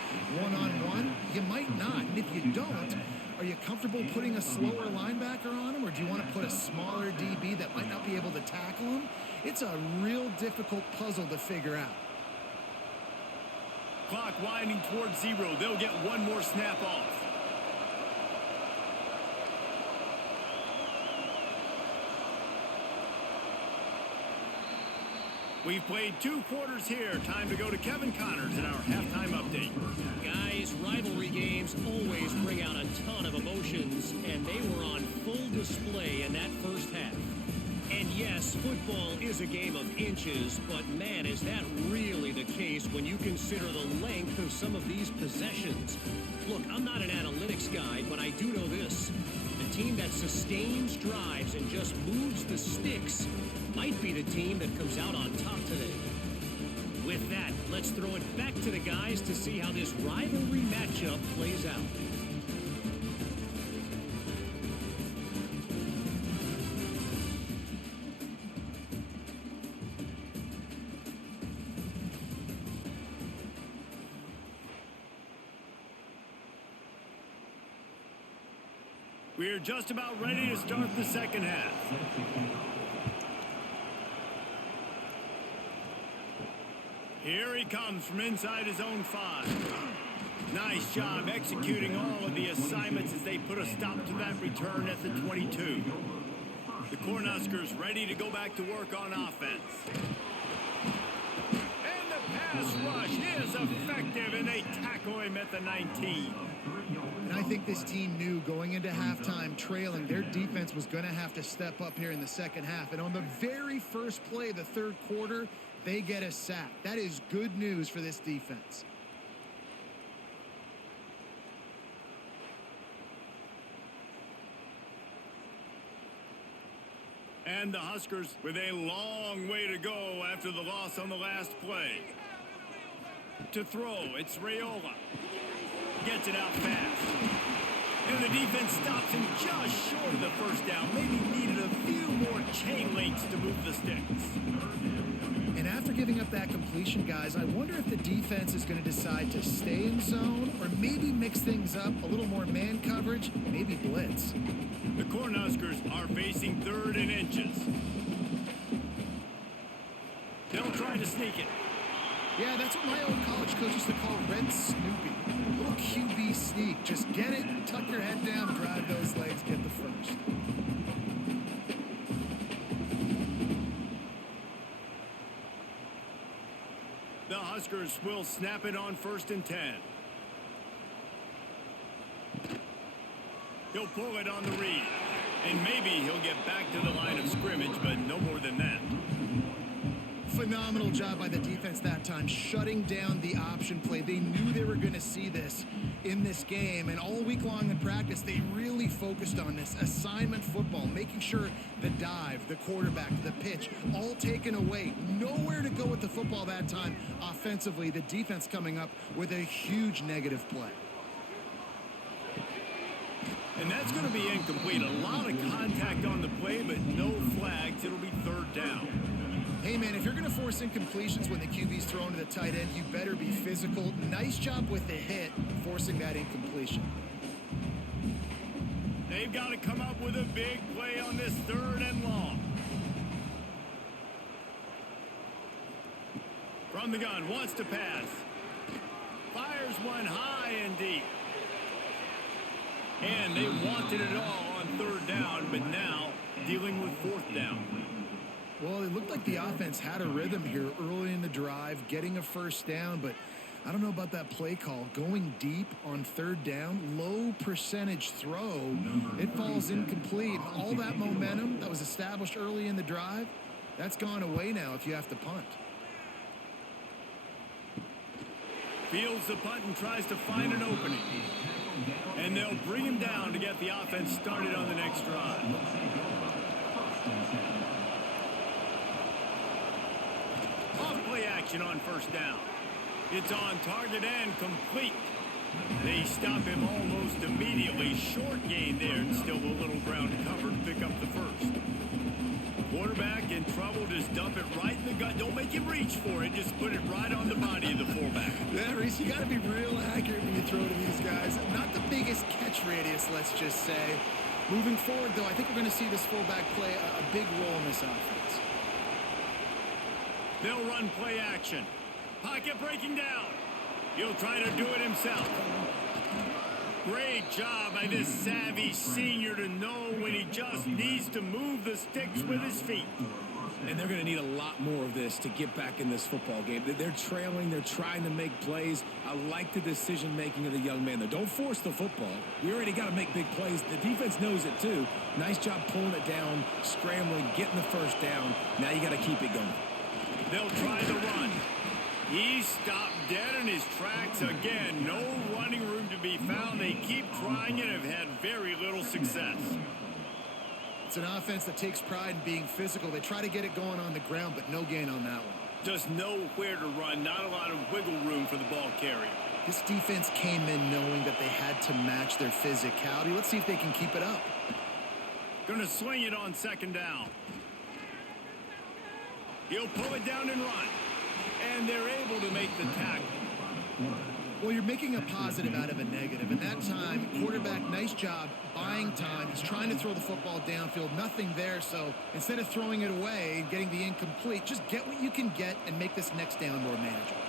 one-on-one? You might not. And if you don't, are you comfortable putting a slower linebacker on him, or do you want to put a smaller DB that might not be able to tackle him? It's a real difficult puzzle to figure out. Clock winding towards 0. They'll get one more snap off. We've played 2 quarters here. Time to go to Kevin Connors in our halftime update. Guys, rivalry games always bring out a ton of emotions, and they were on full display in that first half. And yes, football is a game of inches, but man, is that really the case when you consider the length of some of these possessions. Look, I'm not an analytics guy, but I do know this. The team that sustains drives and just moves the sticks might be the team that comes out on top today. With that, let's throw it back to the guys to see how this rivalry matchup plays out. We're just about ready to start the second half. Here he comes from inside his own 5. Nice job executing all of the assignments as they put a stop to that return at the 22. The Cornhuskers ready to go back to work on offense. And the pass rush is effective, and they tackle him at the 19. And I think this team knew going into halftime trailing, their defense was going to have to step up here in the second half. And on the very first play of the third quarter, they get a sack. That is good news for this defense. And the Huskers with a long way to go after the loss on the last play. To throw, it's Raiola. Gets it out fast. And the defense stops him just short of the first down. Maybe needed a few more chain links to move the sticks. And after giving up that completion, guys, I wonder if the defense is going to decide to stay in zone or maybe mix things up, a little more man coverage, maybe blitz. The Cornhuskers are facing 3rd and inches. They'll try to sneak it. Yeah, that's what my old college coach used to call Red Snoopy. A little QB sneak. Just get it, tuck your head down, drive those legs, get the first. The Huskers will snap it on 1st and 10. He'll pull it on the read. And maybe he'll get back to the line of scrimmage, but no more than that. Phenomenal job by the defense that time, shutting down the option play. They knew they were going to see this in this game, and all week long in practice, they really focused on this assignment football, making sure the dive, the quarterback, the pitch, all taken away. Nowhere to go with the football that time offensively. The defense coming up with a huge negative play. And that's going to be incomplete. A lot of contact on the play, but no flags. It'll be 3rd down. Hey, man, if you're going to force incompletions when the QB's thrown to the tight end, you better be physical. Nice job with the hit, forcing that incompletion. They've got to come up with a big play on this 3rd and long. From the gun, wants to pass. Fires one high and deep. And they wanted it all on 3rd down, but now dealing with 4th down. Well, it looked like the offense had a rhythm here early in the drive, getting a first down, but I don't know about that play call. Going deep on 3rd down, low percentage throw, it falls incomplete. All that momentum that was established early in the drive, that's gone away now if you have to punt. Fields the punt and tries to find an opening. And they'll bring him down to get the offense started on the next drive. Off-play action on 1st down. It's on target and complete. They stop him almost immediately. Short gain there and still a little ground covered to pick up the first. Quarterback in trouble, just dump it right in the gut. Don't make him reach for it. Just put it right on the body of the fullback. Yeah, Reese, you got to be real accurate when you throw to these guys. Not the biggest catch radius, let's just say. Moving forward, though, I think we're going to see this fullback play a big role in this offense. They'll run play action. Pocket breaking down. He'll try to do it himself. Great job by this savvy senior to know when he just needs to move the sticks with his feet. And they're going to need a lot more of this to get back in this football game. They're trailing. They're trying to make plays. I like the decision-making of the young man, though. Don't force the football. We already got to make big plays. The defense knows it, too. Nice job pulling it down, scrambling, getting the first down. Now you got to keep it going. They'll try the run. He stopped dead in his tracks again. No running room to be found. They keep trying it and have had very little success. It's an offense that takes pride in being physical. They try to get it going on the ground, but no gain on that one. Just nowhere to run. Not a lot of wiggle room for the ball carrier. This defense came in knowing that they had to match their physicality. Let's see if they can keep it up. Gonna swing it on 2nd down. He'll pull it down and run. And they're able to make the tackle. Well, you're making a positive out of a negative. And that time, quarterback, nice job buying time. He's trying to throw the football downfield. Nothing there. So instead of throwing it away and getting the incomplete, just get what you can get and make this next down more manageable.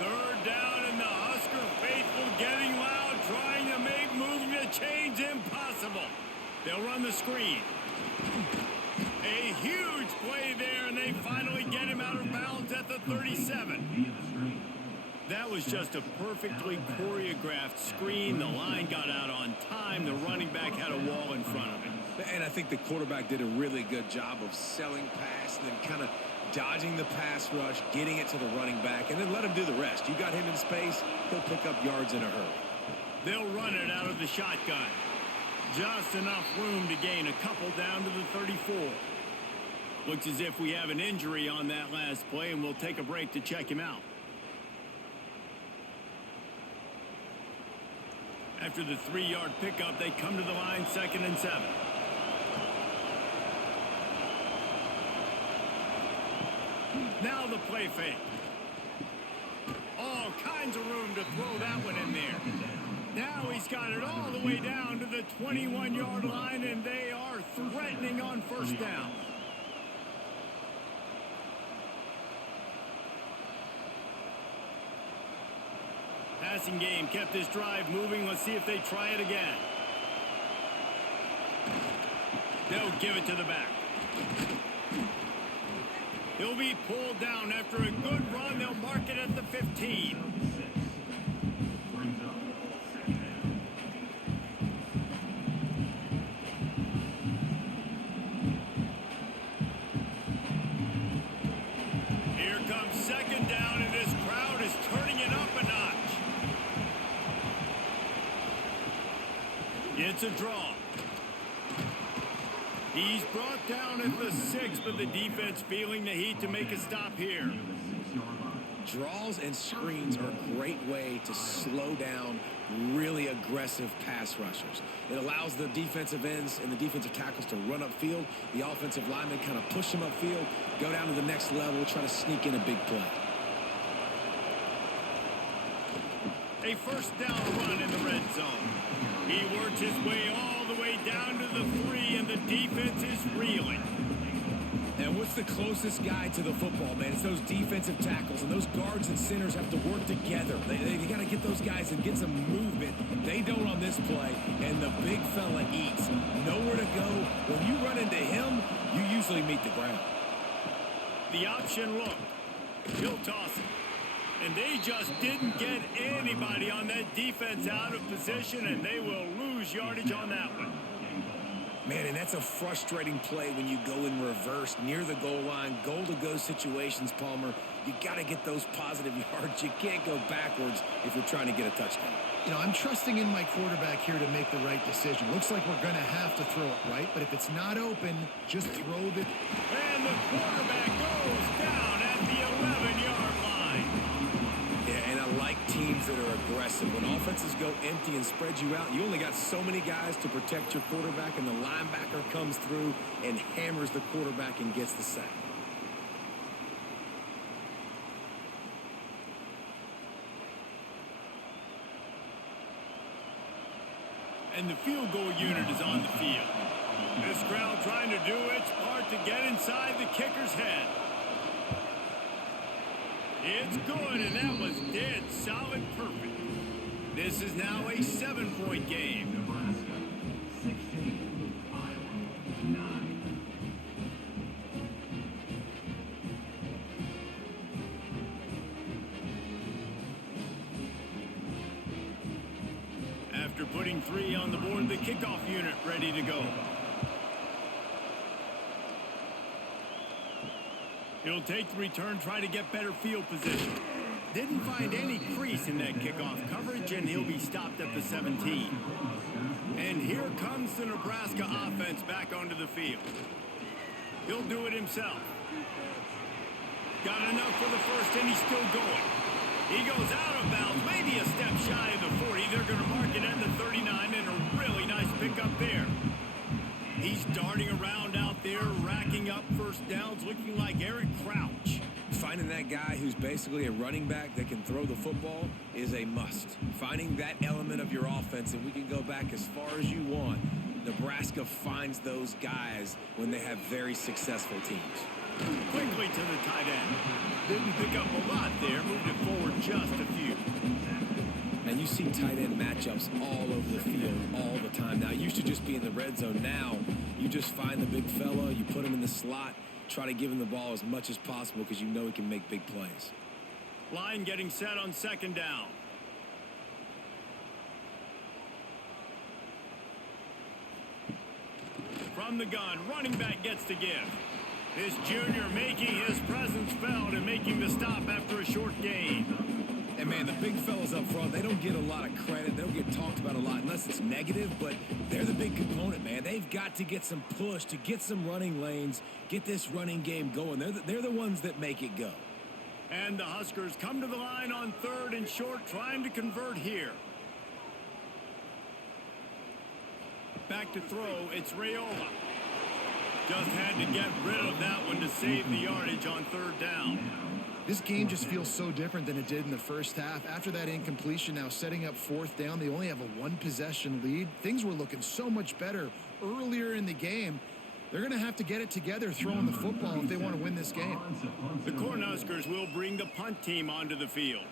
3rd down and the Husker faithful getting loud, trying to make moving the chains impossible. They'll run the screen. A huge play there, and they finally get him out of bounds at the 37. That was just a perfectly choreographed screen. The line got out on time. The running back had a wall in front of him. And I think the quarterback did a really good job of selling pass and then kind of dodging the pass rush, getting it to the running back, and then let him do the rest. You got him in space, he'll pick up yards in a hurry. They'll run it out of the shotgun. Just enough room to gain a couple down to the 34. Looks as if we have an injury on that last play, and we'll take a break to check him out. After the 3-yard pickup, they come to the line, 2nd and 7. Now the play fake. All kinds of room to throw that one in there. Now he's got it all the way down to the 21-yard line, and they are threatening on 1st down. Passing game kept this drive moving. Let's see if they try it again. They'll give it to the back. He'll be pulled down after a good run. They'll mark it at the 15. Here comes 2nd down, and this crowd is turning it up a notch. It's a draw. He's brought down at the 6, but the defense feeling the heat to make a stop here. Draws and screens are a great way to slow down really aggressive pass rushers. It allows the defensive ends and the defensive tackles to run upfield. The offensive linemen kind of push them upfield, go down to the next level, try to sneak in a big play. A 1st down run in the red zone. He works his way all the way down to the 3, and the defense is reeling. And what's the closest guy to the football, man? It's those defensive tackles, and those guards and centers have to work together. They got to get those guys and get some movement. They don't on this play, and the big fella eats. Nowhere to go. When you run into him, you usually meet the ground. The option look. He'll toss it. And they just didn't get anybody on that defense out of position, and they will lose yardage on that one. Man, and that's a frustrating play when you go in reverse near the goal line, goal-to-go situations, Palmer. You got to get those positive yards. You can't go backwards if you're trying to get a touchdown. You know, I'm trusting in my quarterback here to make the right decision. Looks like we're going to have to throw it right, but if it's not open, just throw the... And the quarterback goes down at the 11-yard line. Yeah, and I like teams that are aggressive. When offenses go empty and spread you out, you only got so many guys to protect your quarterback, and the linebacker comes through and hammers the quarterback and gets the sack. And the field goal unit is on the field. This crowd trying to do its part to get inside the kicker's head. It's good, and that was dead solid perfect. This is now a 7-point game. After putting 3 on the board, the kickoff unit ready to go. He'll take the return, try to get better field position. Didn't find any crease in that kickoff coverage, and he'll be stopped at the 17. And here comes the Nebraska offense back onto the field. He'll do it himself. Got enough for the first, and he's still going. He goes out of bounds, maybe a step shy of the 40. They're going to mark it at the 39, and a really nice pickup there. He's darting around out there, racking up first downs, looking like Eric Crouch. Finding that guy who's basically a running back that can throw the football is a must. Finding that element of your offense, and we can go back as far as you want. Nebraska finds those guys when they have very successful teams. Quickly to the tight end. Didn't pick up a lot there, moved it forward just a few. And you see tight end matchups all over the field all the time. Now, it used to just be in the red zone. Now, you just find the big fella, you put him in the slot, try to give him the ball as much as possible because you know he can make big plays. Line getting set on 2nd down. From the gun, running back gets to give. This junior making his presence felt and making the stop after a short gain. And, man, the big fellas up front, they don't get a lot of credit. They don't get talked about a lot unless it's negative, but they're the big component, man. They've got to get some push, to get some running lanes, get this running game going. They're the ones that make it go. And the Huskers come to the line on 3rd and short, trying to convert here. Back to throw, it's Raiola. Just had to get rid of that one to save the yardage on 3rd down. This game just feels so different than it did in the first half. After that incompletion, now setting up 4th down, they only have a 1-possession lead. Things were looking so much better earlier in the game. They're going to have to get it together throwing the football if they want to win this game. The Cornhuskers will bring the punt team onto the field.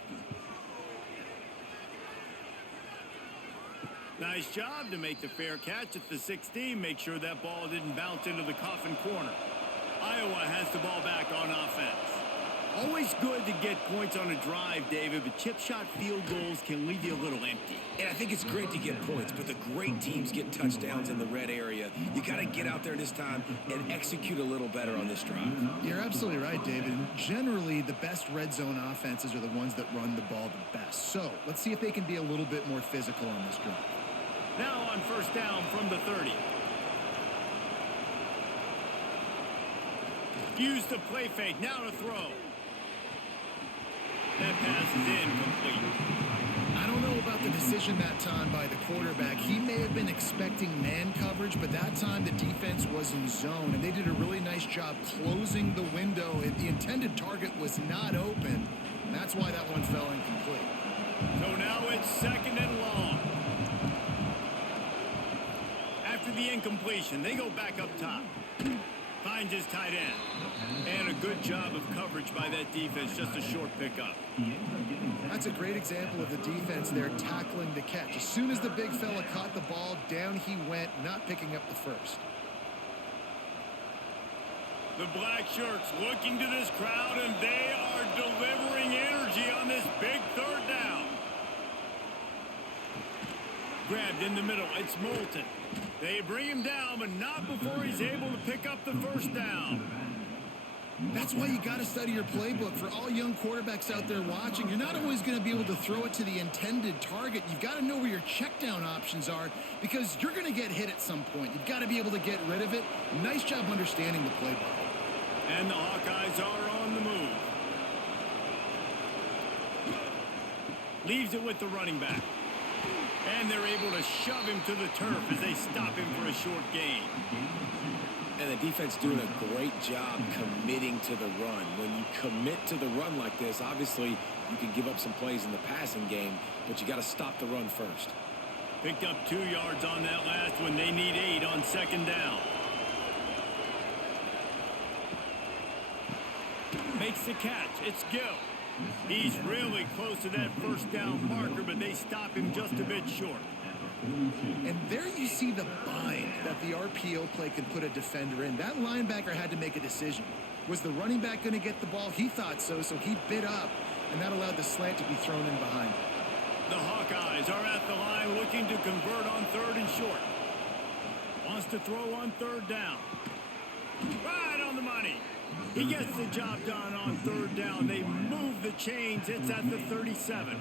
Nice job to make the fair catch at the 16. Make sure that ball didn't bounce into the coffin corner. Iowa has the ball back on offense. Always good to get points on a drive, David, but chip shot field goals can leave you a little empty. And I think it's great to get points, but the great teams get touchdowns in the red area. You got to get out there this time and execute a little better on this drive. You're absolutely right, David. Generally, the best red zone offenses are the ones that run the ball the best. So let's see if they can be a little bit more physical on this drive. Now on 1st down from the 30. Use the play fake, now to throw. That pass is incomplete. I don't know about the decision that time by the quarterback. He may have been expecting man coverage, but that time the defense was in zone, and they did a really nice job closing the window. The intended target was not open, and that's why that one fell incomplete. So now it's 2nd and long. After the incompletion, they go back up top. Finds his tight end. And a good job of coverage by that defense, just a short pickup. That's a great example of the defense there tackling the catch. As soon as the big fella caught the ball, down he went, not picking up the first. The black shirts looking to this crowd, and they are delivering energy on this big 3rd down. Grabbed in the middle, it's Moulton. They bring him down, but not before he's able to pick up the 1st down. That's why you got to study your playbook. For all young quarterbacks out there watching, you're not always going to be able to throw it to the intended target. You've got to know where your check down options are because you're going to get hit at some point. You've got to be able to get rid of it. Nice job understanding the playbook. And the Hawkeyes are on the move. Leaves it with the running back. And they're able to shove him to the turf as they stop him for a short gain. And the defense doing a great job committing to the run. When you commit to the run like this, obviously you can give up some plays in the passing game, but you got to stop the run first. Picked up 2 yards on that last one. They need 8 on 2nd down. Makes the catch. It's Gill. He's really close to that 1st down marker, but they stop him just a bit short. And there you see the bind that the RPO play can put a defender in. That linebacker had to make a decision. Was the running back going to get the ball? He thought so, so he bit up, and that allowed the slant to be thrown in behind. The Hawkeyes are at the line looking to convert on 3rd and short. Wants to throw on 3rd down. Right on the money. He gets the job done on 3rd down. They move the chains. It's at the 37.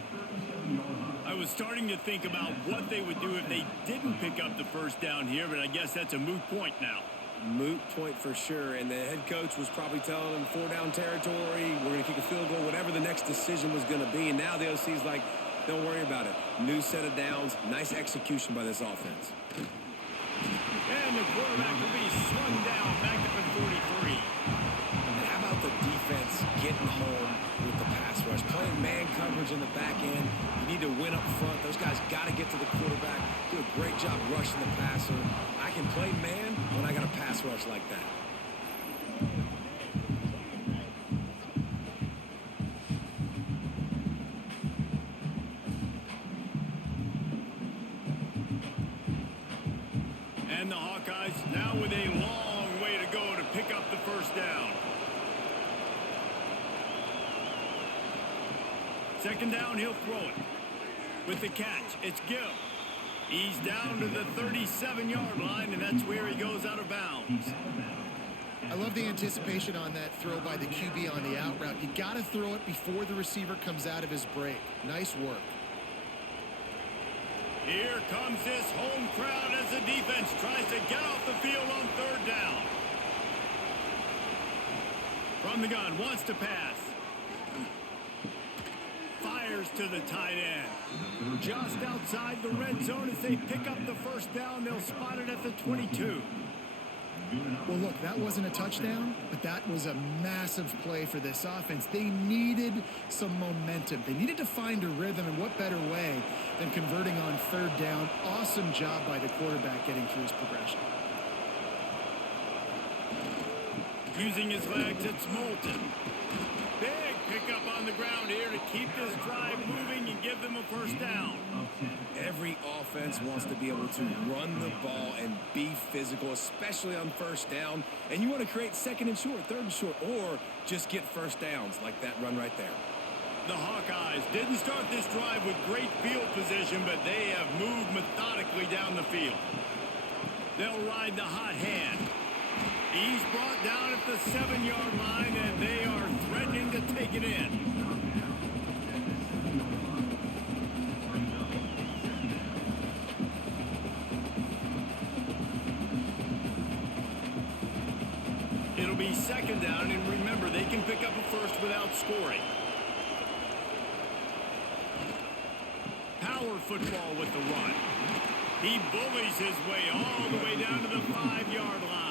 I was starting to think about what they would do if they didn't pick up the 1st down here, but I guess that's a moot point now. Moot point for sure, and the head coach was probably telling them 4-down territory, we're going to kick a field goal, whatever the next decision was going to be, and now the OC's like, don't worry about it. New set of downs, nice execution by this offense. And the quarterback will be slung down back up at 43. And how about the defense getting home with the pass rush? Playing man coverage in the back end. You need to win up front. Those guys got to get to the quarterback. Do a great job rushing the passer. I can play man when I got a pass rush like that. And the Hawkeyes now with a long way to go to pick up the 1st down. 2nd down, he'll throw it. With the catch, it's Gill. He's down to the 37-yard line, and that's where he goes out of bounds. I love the anticipation on that throw by the QB on the out route. You got to throw it before the receiver comes out of his break. Nice work. Here comes this home crowd as the defense tries to get off the field on third down. From the gun, wants to pass. Fires to the tight end. Just outside the red zone as they pick up the first down. They'll spot it at the 22. Well, look, that wasn't a touchdown, but that was a massive play for this offense. They needed some momentum. They needed to find a rhythm, and what better way than converting on third down. Awesome job by the quarterback getting through his progression. Using his legs, it's Moulton. Big pickup on the ground here to keep this drive moving and give them a first down. Every offense wants to be able to run the ball and be physical, especially on first down. And you want to create second and short, third and short, or just get first downs like that run right there. The Hawkeyes didn't start this drive with great field position, but they have moved methodically down the field. They'll ride the hot hand. He's brought down at the 7-yard line, and they are threatening to take it in. It'll be second down, and remember, they can pick up a first without scoring. Power football with the run. He bullies his way all the way down to the 5-yard line.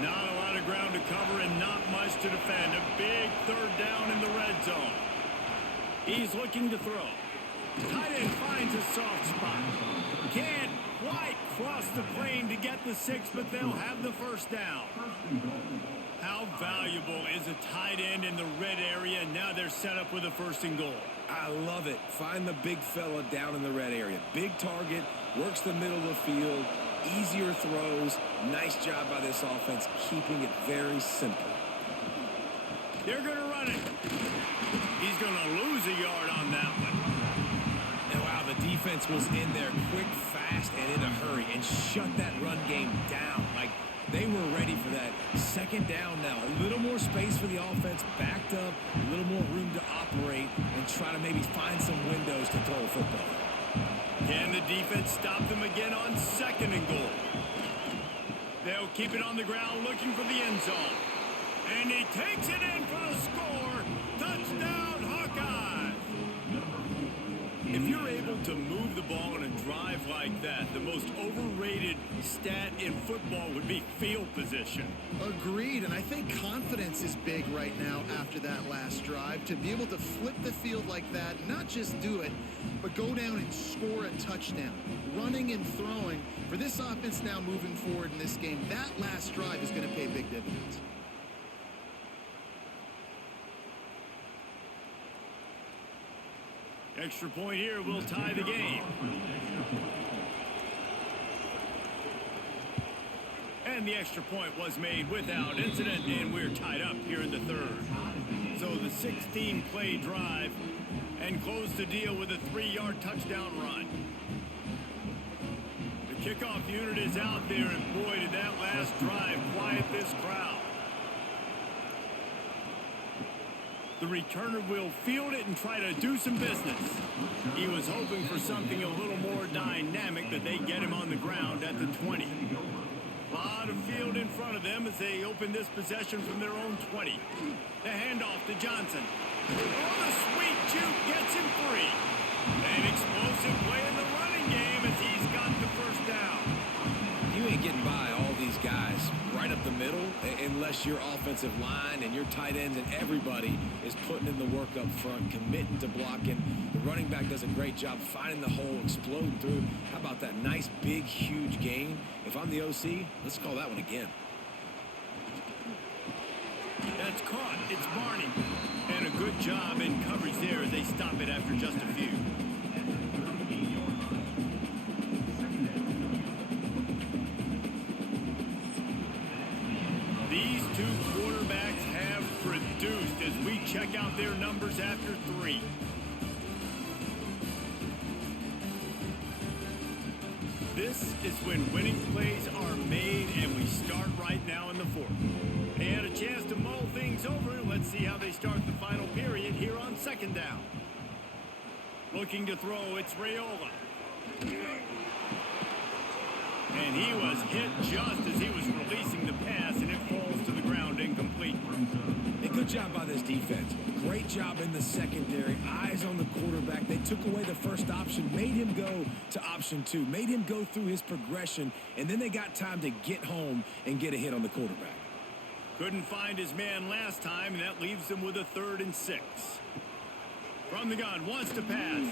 Not a lot of ground to cover and not much to defend. A big third down in the red zone. He's looking to throw. Tight end finds a soft spot. Can't quite cross the plane to get the 6, but they'll have the first down. How valuable is a tight end in the red area? Now they're set up with a first and goal. I love it. Find the big fella down in the red area. Big target, works the middle of the field, easier throws. Nice job by this offense, keeping it very simple. They're going to run it. He's going to lose a yard on that one. And wow, the defense was in there quick, fast, and in a hurry and shut that run game down. Like, they were ready for that. Second down now. A little more space for the offense, backed up, a little more room to operate and try to maybe find some windows to throw a football. Can the defense stop them again on second and goal? They'll keep it on the ground looking for the end zone. And he takes it in for the score. Touchdown, Hawkeyes! If you're able to move the ball in a drive like that, the most overrated stat in football would be field position. Agreed, and I think confidence is big right now after that last drive. To be able to flip the field like that, not just do it, but go down and score a touchdown. Running and throwing. For this offense now moving forward in this game, that last drive is going to pay big dividends. Extra point here will tie the game. And the extra point was made without incident, and we're tied up here in the third. So the 16-play drive and close the deal with a 3-yard touchdown run. The kickoff unit is out there, and boy, did that last drive quiet this crowd. The returner will field it and try to do some business. He was hoping for something a little more dynamic, but they get him on the ground at the 20. A lot of field in front of them as they open this possession from their own 20. The handoff to Johnson. Oh, the sweet juke gets him free. An explosive play in the running game as he's got the first down. You ain't getting by all these guys right up the middle unless your offensive line and your tight ends and everybody is putting in the work up front, committing to blocking. The running back does a great job finding the hole, exploding through. How about that nice, big, huge gain? If I'm the OC, let's call that one again. That's caught. It's Barney. And a good job in coverage there as they stop it after just a few. These two quarterbacks have produced as we check out their numbers. scores after 3. This is when winning plays are made, and we start right now in the 4th. They had a chance to mull things over. Let's see how they start the final period here on 2nd down. Looking to throw, it's Raiola. And he was hit just as he was releasing the pass, and it falls to the ground incomplete. A good job by this defense. Great job in the secondary. Eyes on the quarterback. They took away the first option, made him go to option 2, made him go through his progression, and then they got time to get home and get a hit on the quarterback. Couldn't find his man last time, and that leaves them with a 3rd and 6. From the gun, wants to pass.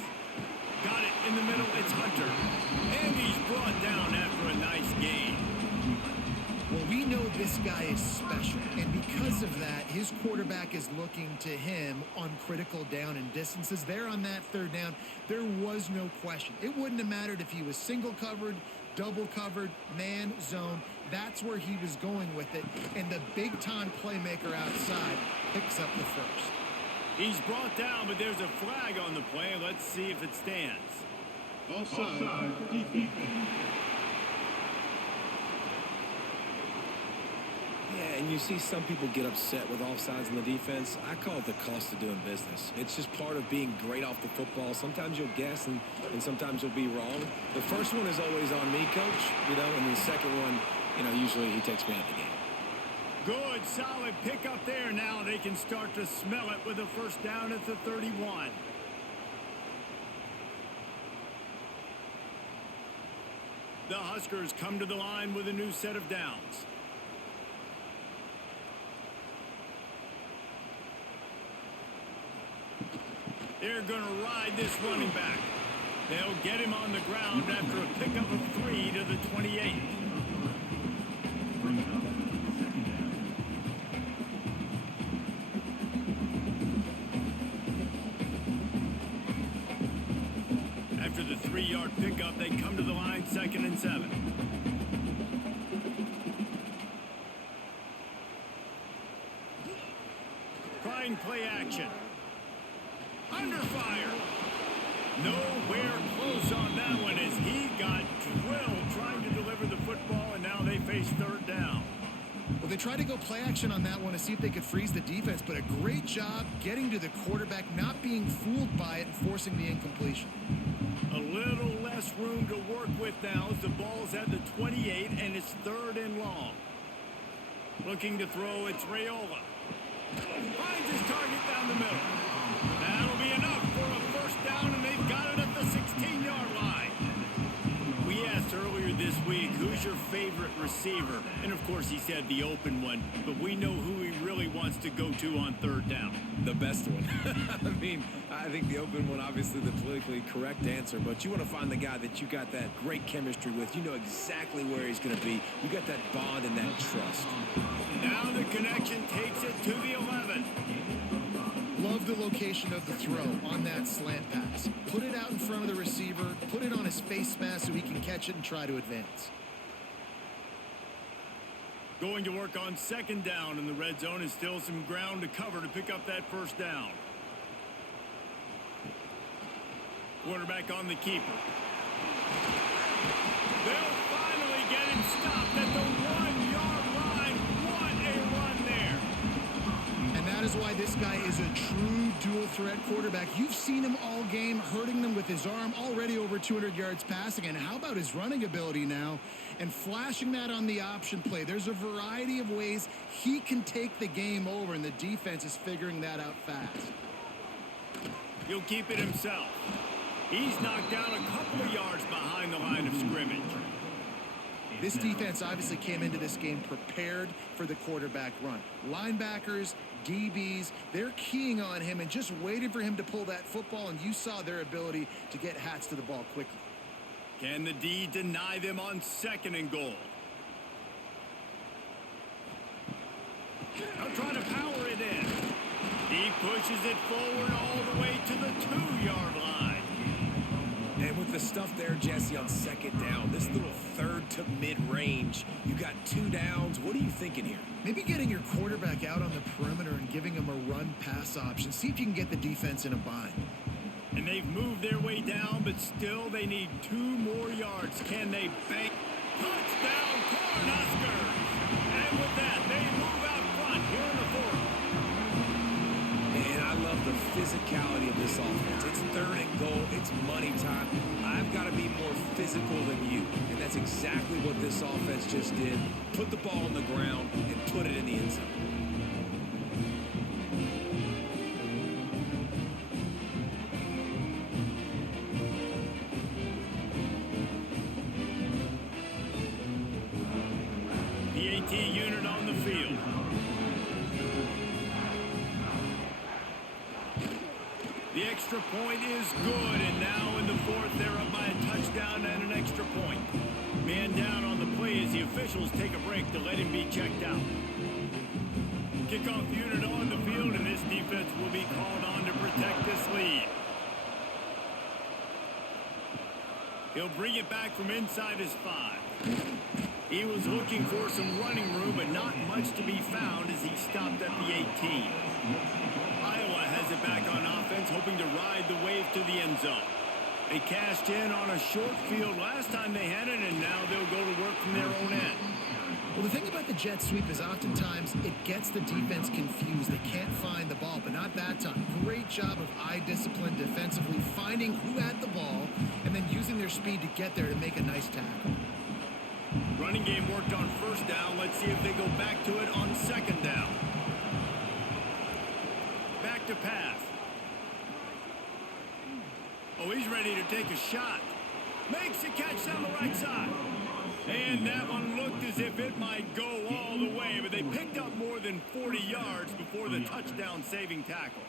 Got it in the middle, it's Hunter. And he's brought down after a nice gain. Well, we know this guy is special, and because of that, his quarterback is looking to him on critical down and distances. There on that 3rd down, there was no question. It wouldn't have mattered if he was single covered, double covered, man, zone. That's where he was going with it, and the big-time playmaker outside picks up the first. He's brought down, but there's a flag on the play. Let's see if it stands. Offside. Defense. Yeah, and you see some people get upset with offsides in the defense. I call it the cost of doing business. It's just part of being great off the football. Sometimes you'll guess, and sometimes you'll be wrong. The first one is always on me, Coach, and the second one, usually he takes me out of the game. Good, solid pickup there. Now they can start to smell it with a 1st down at the 31. The Huskers come to the line with a new set of downs. They're going to ride this running back. They'll get him on the ground after a pickup of 3 to the 28. After the 3-yard pickup, they come to the line 2nd and 7. Trying play action. Under fire. Nowhere close on that one as he got drilled trying to deliver the football, and now they face 3rd down. Well, they tried to go play action on that one to see if they could freeze the defense, but a great job getting to the quarterback, not being fooled by it, and forcing the incompletion. A little less room to work with now as the ball's at the 28, and it's 3rd and long. Looking to throw, it's Raiola. Finds his target down the middle. That'll be enough for a 1st down, and they've got it at the 16-yard line. We asked earlier this week, who's your favorite receiver? And, of course, he said the open one, but we know who he really wants to go to on 3rd down. The best one. I think the open one, obviously the politically correct answer, but you want to find the guy that you got that great chemistry with. You know exactly where he's going to be. You got that bond and that trust. Now the connection takes it to the 11. Love the location of the throw on that slant pass. Put it out in front of the receiver, put it on his face mask so he can catch it and try to advance. Going to work on 2nd down, and the red zone is still some ground to cover to pick up that 1st down. Quarterback on the keeper. They'll finally get him stopped at the 1-yard line. What a run there. And that is why this guy is a true dual-threat quarterback. You've seen him all game, hurting them with his arm, already over 200 yards passing. And how about his running ability now? And flashing that on the option play. There's a variety of ways he can take the game over, and the defense is figuring that out fast. He'll keep it himself. He's knocked down a couple of yards behind the line of scrimmage. This defense obviously came into this game prepared for the quarterback run. Linebackers, DBs, they're keying on him and just waiting for him to pull that football, and you saw their ability to get hats to the ball quickly. Can the D deny them on 2nd and goal? They'll try to power it in. He pushes it forward all the way to the 2-yard line. And with the stuff there, Jesse, on second down. This little third to mid-range. You got 2 downs. What are you thinking here? Maybe getting your quarterback out on the perimeter and giving him a run-pass option. See if you can get the defense in a bind. And they've moved their way down, but still they need 2 more yards. Can they bank? Touchdown, Cornhuskers! And with that, they move out front here in the fourth. Man, I love the physicality of this offense. It's 3rd and goal. It's money time. I've got to be more physical than you. And that's exactly what this offense just did. Put the ball on the ground and put it in the end zone. PAT unit on the field. The extra point is good, and now in the fourth, they're up by a touchdown and an extra point. Man down on the play as the officials take a break to let him be checked out. Kickoff unit on the field, and this defense will be called on to protect this lead. He'll bring it back from inside his 5. He was looking for some running room, but not much to be found as he stopped at the 18. Iowa has it back on offense, hoping to ride the wave to the end zone. They cashed in on a short field last time they had it, and now they'll go to work from their own end. Well, the thing about the jet sweep is oftentimes it gets the defense confused. They can't find the ball, but not that time. Great job of eye discipline defensively, finding who had the ball, and then using their speed to get there to make a nice tackle. Running game worked on first down. Let's see if they go back to it on second down. Back to pass. Oh, he's ready to take a shot. Makes a catch down the right side. And that one looked as if it might go all the way, but they picked up more than 40 yards before the touchdown-saving tackle.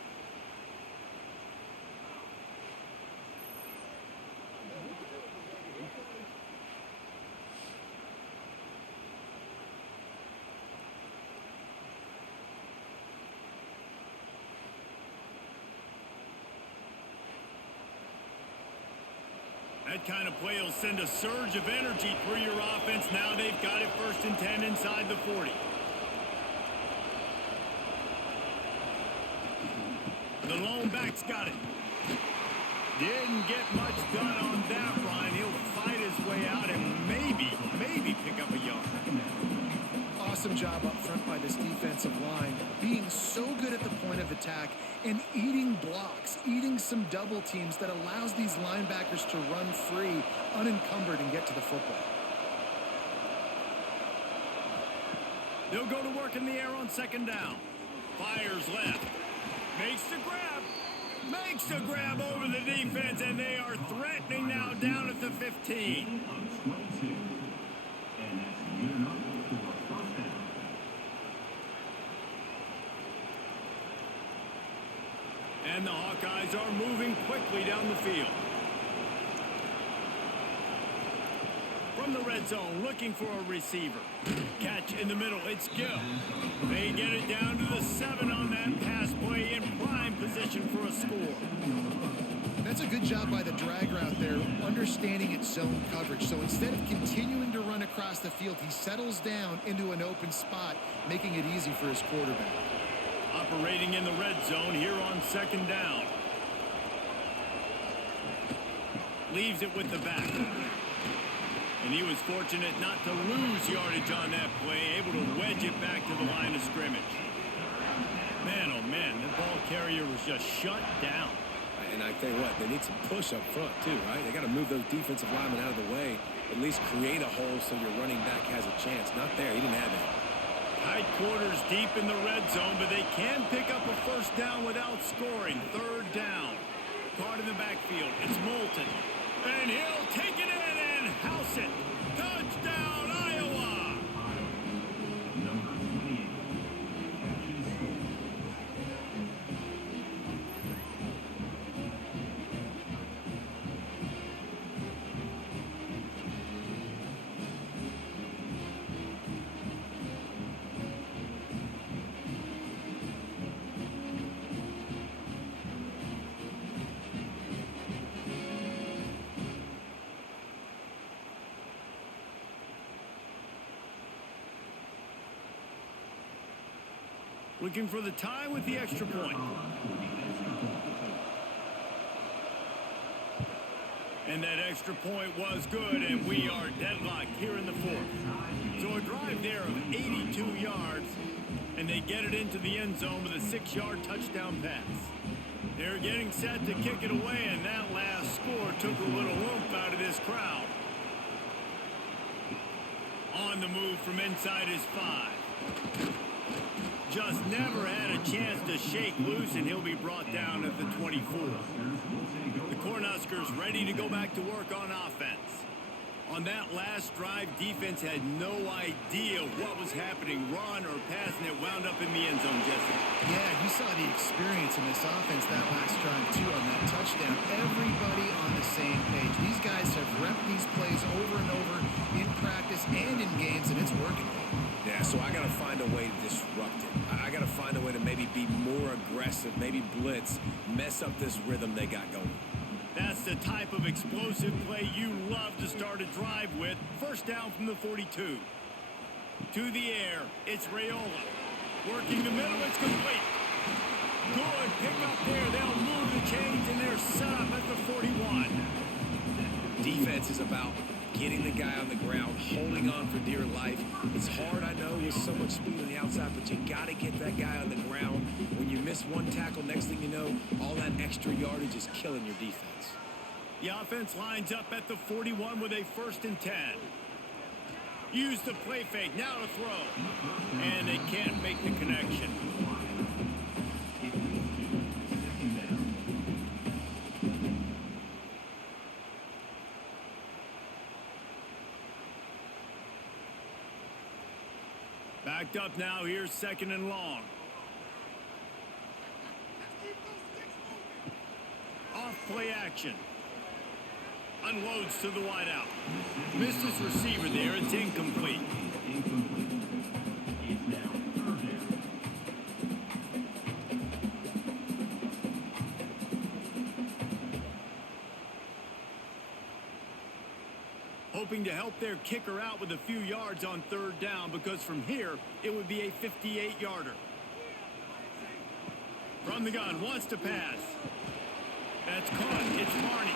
That kind of play will send a surge of energy through your offense. Now they've got it 1st and 10 inside the 40. The lone back's got it. Didn't get much done on that run. He'll fight his way out and maybe pick up a yard. Awesome job up front by this defensive line, being so good at the point of attack and eating blocks, eating some double teams that allows these linebackers to run free, unencumbered, and get to the football. They'll go to work in the air on second down. Fires left. Makes the grab. Makes the grab over the defense, and they are threatening now down at the 15. And the Hawkeyes are moving quickly down the field. From the red zone, looking for a receiver. Catch in the middle, it's Gill. They get it down to the 7 on that pass play in prime position for a score. That's a good job by the drag route there, understanding its zone coverage. So instead of continuing to run across the field, he settles down into an open spot, making it easy for his quarterback. Operating in the red zone here on second down. Leaves it with the back. And he was fortunate not to lose yardage on that play, able to wedge it back to the line of scrimmage. Man, oh man, the ball carrier was just shut down. And I tell you what, they need some push up front too, right? They got to move those defensive linemen out of the way, at least create a hole so your running back has a chance. Not there, he didn't have it. Tight quarters deep in the red zone, but they can pick up a first down without scoring. Third down. Caught in the backfield. It's Moulton. And he'll take it in and house it. Touchdown, Iowa! Looking for the tie with the extra point. And that extra point was good, and we are deadlocked here in the fourth. So a drive there of 82 yards, and they get it into the end zone with a 6-yard touchdown pass. They're getting set to kick it away, and that last score took a little oomph out of this crowd. On the move from inside his 5. Just never had a chance to shake loose, and he'll be brought down at the 24. The Cornhuskers ready to go back to work on offense. On that last drive, defense had no idea what was happening. Run or passing it wound up in the end zone, Jesse. Yeah, you saw the experience in this offense that last drive, too, on that touchdown. Everybody on the same page. These guys have repped these plays over and over in practice and in games, and it's working. Yeah, so I got to find a way to disrupt it. I got to find a way to maybe be more aggressive, maybe blitz, mess up this rhythm they got going. That's the type of explosive play you love to start a drive with. First down from the 42. To the air, it's Raiola. Working the middle, it's complete. Good pick up there. They'll move the chains, and they're set up at the 41. Defense is about getting the guy on the ground, holding on for dear life. It's hard, I know, with so much speed on the outside, but you got to get that guy on the ground. When you miss one tackle, next thing you know, all that extra yardage is killing your defense. The offense lines up at the 41 with a 1st and 10. Use the play fake, now to throw. And they can't make the connection. Backed up now, here's 2nd and long. Off play action. Unloads to the wideout. Misses receiver there, it's incomplete. Hoping to help their kicker out with a few yards on 3rd down, because from here, it would be a 58-yarder. From the gun, wants to pass. That's caught, it's Marnie.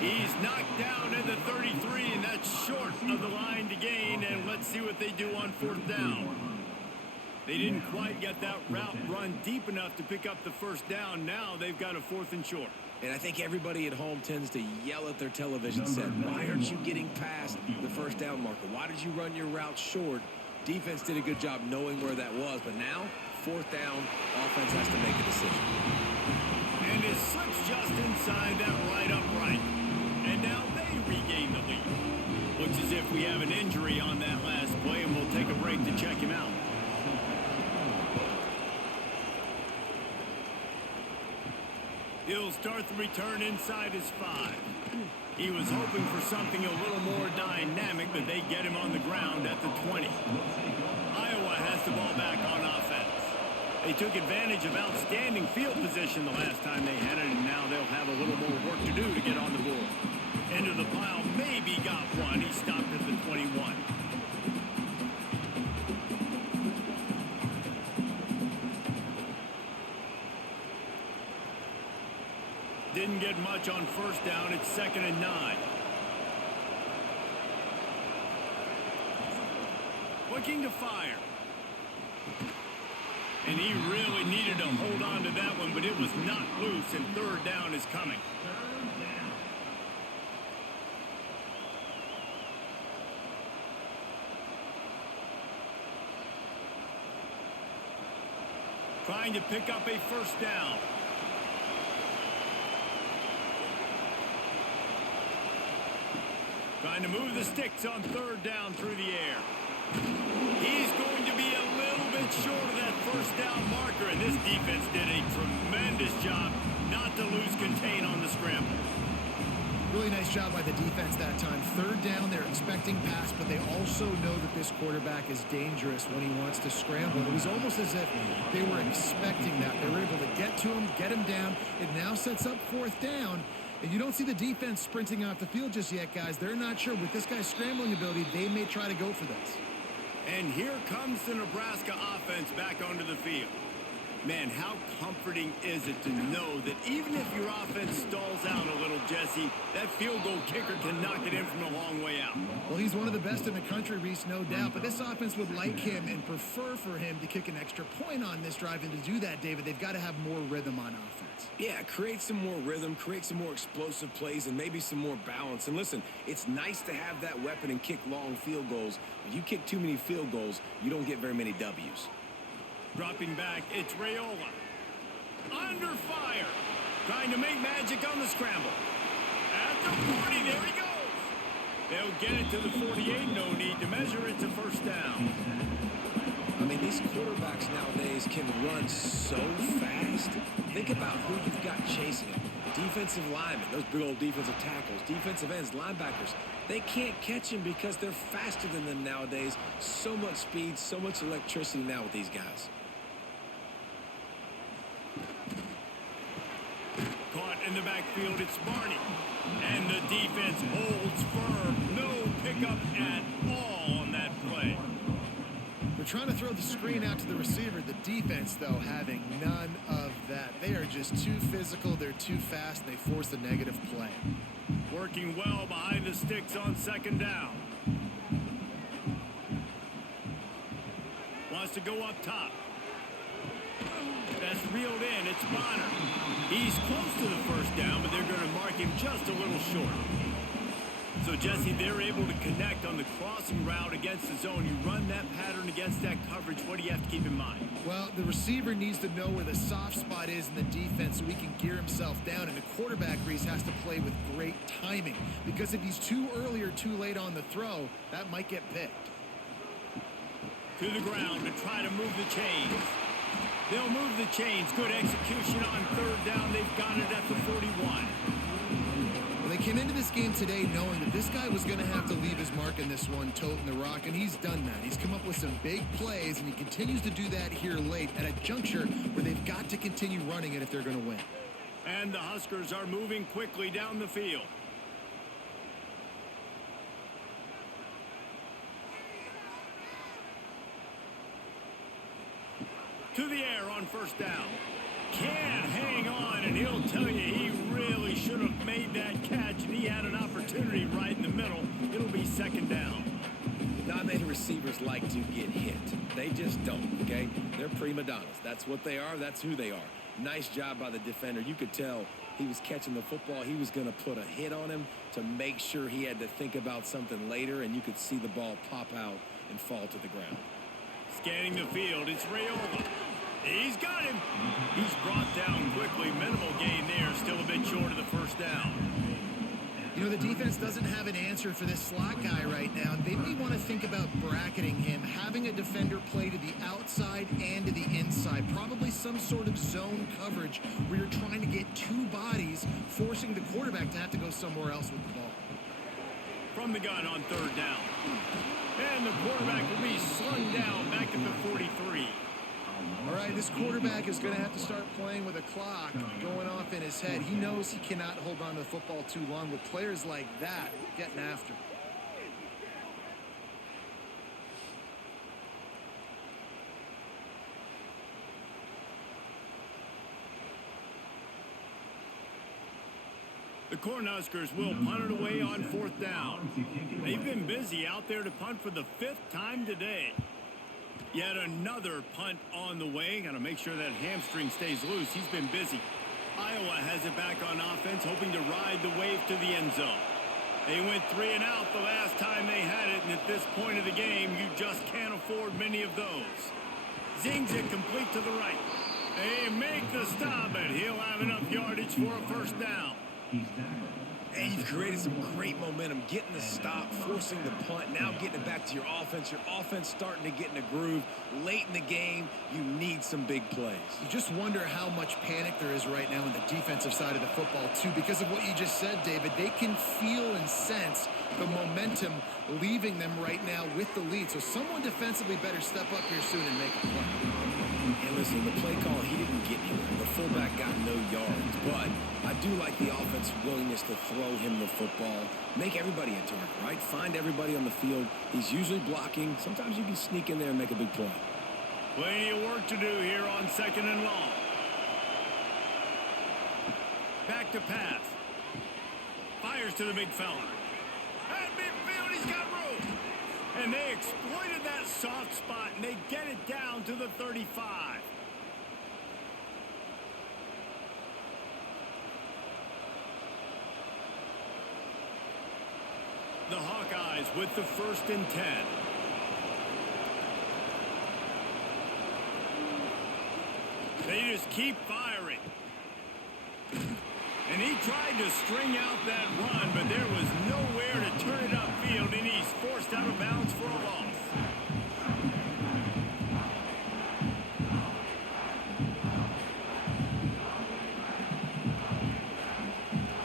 He's knocked down at the 33, and that's short of the line to gain, and let's see what they do on 4th down. They didn't quite get that route run deep enough to pick up the 1st down. Now they've got a 4th and short. And I think everybody at home tends to yell at their television set, why aren't you getting past the 1st down marker? Why did you run your route short? Defense did a good job knowing where that was, but now, 4th down, offense has to make a decision. And it slips just inside that right upright. And now they regain the lead. Looks as if we have an injury on that last play, and we'll take a break to check him out. He'll start the return inside his 5. He was hoping for something a little more dynamic, but they get him on the ground at the 20. Iowa has the ball back on offense. They took advantage of outstanding field position the last time they had it, and now they'll have a little more work to do to get on the board. Into the pile, maybe got one. He stopped at the 21. Didn't get much on 1st down. It's 2nd and 9. Looking to fire. And he really needed to hold on to that one, but it was not loose, and 3rd down is coming. Trying to pick up a 1st down. Trying to move the sticks on 3rd down through the air. He's going to be a little bit short of that 1st down marker, and this defense did a tremendous job not to lose contain on the scramble. Really nice job by the defense that time. 3rd down, they're expecting pass, but they also know that this quarterback is dangerous when he wants to scramble. It was almost as if they were expecting that. They were able to get to him, get him down. It now sets up 4th down. And you don't see the defense sprinting off the field just yet, guys. They're not sure. With this guy's scrambling ability, they may try to go for this. And here comes the Nebraska offense back onto the field. Man, how comforting is it to know that even if your offense stalls out a little, Jesse, that field goal kicker can knock it in from a long way out. Well, he's one of the best in the country, Reese, no doubt. But this offense would like him and prefer for him to kick an extra point on this drive. And to do that, David, they've got to have more rhythm on offense. Yeah, create some more rhythm, create some more explosive plays, and maybe some more balance. And listen, it's nice to have that weapon and kick long field goals. But you kick too many field goals, you don't get very many W's. Dropping back, it's Raiola. Under fire. Trying to make magic on the scramble. At the 40, there he goes. They'll get it to the 48. No need to measure it to first down. I mean, these quarterbacks nowadays can run so fast. Think about who you've got chasing them. Defensive linemen, those big old defensive tackles, defensive ends, linebackers. They can't catch them because they're faster than them nowadays. So much speed, so much electricity now with these guys. Caught in the backfield, it's Barney. And the defense holds firm. No pickup at all on that play. They're trying to throw the screen out to the receiver. The defense, though, having none of that. They are just too physical. They're too fast. They force the negative play. Working well behind the sticks on second down. Wants to go up top. That's reeled in. It's Bonner. He's close to the first down, but they're going to mark him just a little short. So, Jesse, they're able to connect on the crossing route against the zone. You run that pattern against that coverage. What do you have to keep in mind? Well, the receiver needs to know where the soft spot is in the defense so he can gear himself down. And the quarterback, Reese, has to play with great timing. Because if he's too early or too late on the throw, that might get picked. To the ground to try to move the chains. They'll move the chains. Good execution on third down. They've got it at the 41. Well, they came into this game today knowing that this guy was going to have to leave his mark in this one, toting the rock, and he's done that. He's come up with some big plays, and he continues to do that here late at a juncture where they've got to continue running it if they're going to win. And the Huskers are moving quickly down the field. To the air on first down. Can't hang on, and he'll tell you he really should have made that catch, and he had an opportunity right in the middle. It'll be second down. Not many receivers like to get hit. They just don't, okay? They're prima donnas. That's what they are. That's who they are. Nice job by the defender. You could tell he was catching the football. He was going to put a hit on him to make sure he had to think about something later, and you could see the ball pop out and fall to the ground. Scanning the field, it's Raiola. He's got him. He's brought down quickly. Minimal gain there. Still a bit short of the first down. You know, the defense doesn't have an answer for this slot guy right now. They may want to think about bracketing him, having a defender play to the outside and to the inside. Probably some sort of zone coverage where you're trying to get two bodies, forcing the quarterback to have to go somewhere else with the ball. From the gun on third down. And the quarterback will be slung down back at the 43. All right, this quarterback is going to have to start playing with a clock going off in his head. He knows he cannot hold on to the football too long with players like that getting after. The Cornhuskers will punt it away on fourth down. They've been busy out there to punt for the 5th time today. Yet another punt on the way. Got to make sure that hamstring stays loose. He's been busy. Iowa has it back on offense, hoping to ride the wave to the end zone. They went 3 and out the last time they had it, and at this point of the game, you just can't afford many of those. Zings it complete to the right. They make the stop, and he'll have enough yardage for a first down. And you've created some great momentum, getting the stop, forcing the punt, now getting it back to your offense. Your offense starting to get in a groove. Late in the game, you need some big plays. You just wonder how much panic there is right now on the defensive side of the football, too. Because of what you just said, David, they can feel and sense the momentum leaving them right now with the lead. So someone defensively better step up here soon and make a play. And listen, the play call, he didn't get anywhere. The fullback got no yards, but I do like the offense's willingness to throw him the football, make everybody a target, right? Find everybody on the field. He's usually blocking. Sometimes you can sneak in there and make a big play. Plenty of work to do here on 2nd and long. Back to pass. Fires to the big fella. At midfield, he's got room. And they exploited that soft spot, and they get it down to the 35. The Hawkeyes with the 1st and 10. They just keep firing. And he tried to string out that run, but there was nowhere to turn it upfield, and he's forced out of bounds for a loss.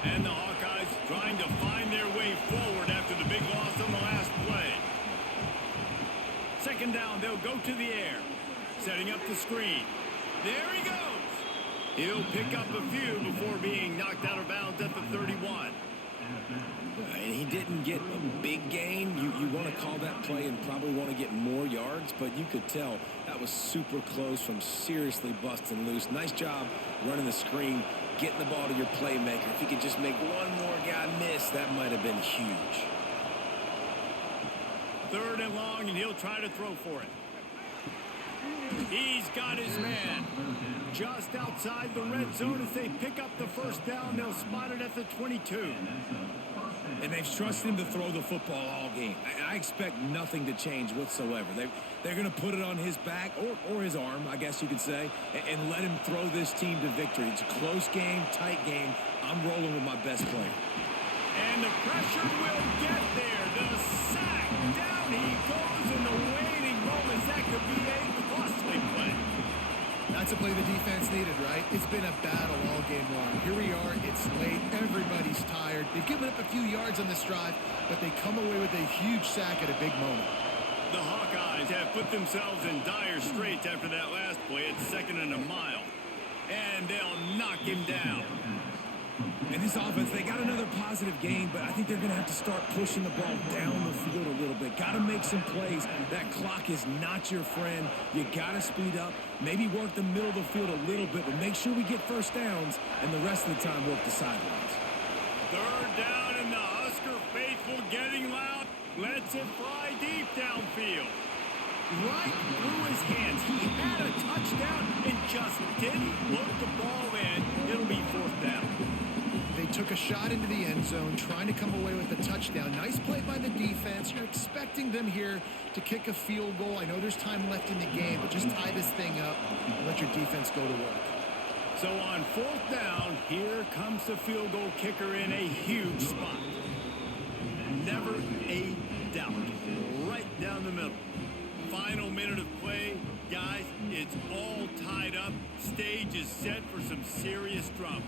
And the Hawkeyes trying to find their way forward after the big loss on the last play. 2nd down, they'll go to the air. Setting up the screen. There he goes. He'll pick up a few before being knocked out of bounds at the 31. And he didn't get a big gain. You want to call that play and probably want to get more yards, but you could tell that was super close from seriously busting loose. Nice job running the screen, getting the ball to your playmaker. If he could just make one more guy miss, that might have been huge. 3rd and long, and he'll try to throw for it. He's got his man just outside the red zone. As they pick up the 1st down, they'll spot it at the 22. And they've trusted him to throw the football all game. I expect nothing to change whatsoever. They're going to put it on his back or his arm, I guess you could say, and let him throw this team to victory. It's a close game, tight game. I'm rolling with my best player. And the pressure will get there. The sack. Down he goes in the waning moments. That could be a costly play. That's a play the defense needed, right? It's been a battle all game long. Here we are. It's late. Everybody's tired. They've given up a few yards on this drive, but they come away with a huge sack at a big moment. The Hawkeyes have put themselves in dire straits after that last play. It's 2nd and a mile. And they'll knock him down. And this offense, they got another positive game, but I think they're going to have to start pushing the ball down the field a little bit. Got to make some plays. That clock is not your friend. You got to speed up, maybe work the middle of the field a little bit, but make sure we get 1st downs, and the rest of the time work the sidelines. 3rd down, and the Husker faithful getting loud. Lets it fly deep downfield. Right through his hands. He had a touchdown and just didn't look the ball in. It'll be 4th down. They took a shot into the end zone, trying to come away with a touchdown. Nice play by the defense. You're expecting them here to kick a field goal. I know there's time left in the game, but just tie this thing up and let your defense go to work. So on 4th down, here comes the field goal kicker in a huge spot. Never a doubt. Right down the middle. Final minute of play. Guys, it's all tied up. Stage is set for some serious drama.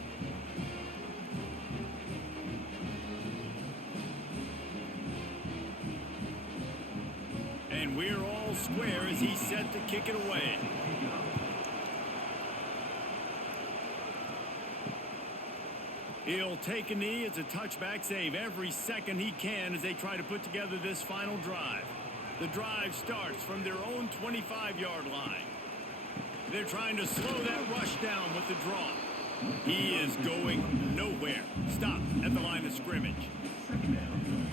And we're all square as he's set to kick it away. He'll take a knee. It's a touchback save every second he can as they try to put together this final drive. The drive starts from their own 25-yard line. They're trying to slow that rush down with the draw. He is going nowhere. Stop at the line of scrimmage.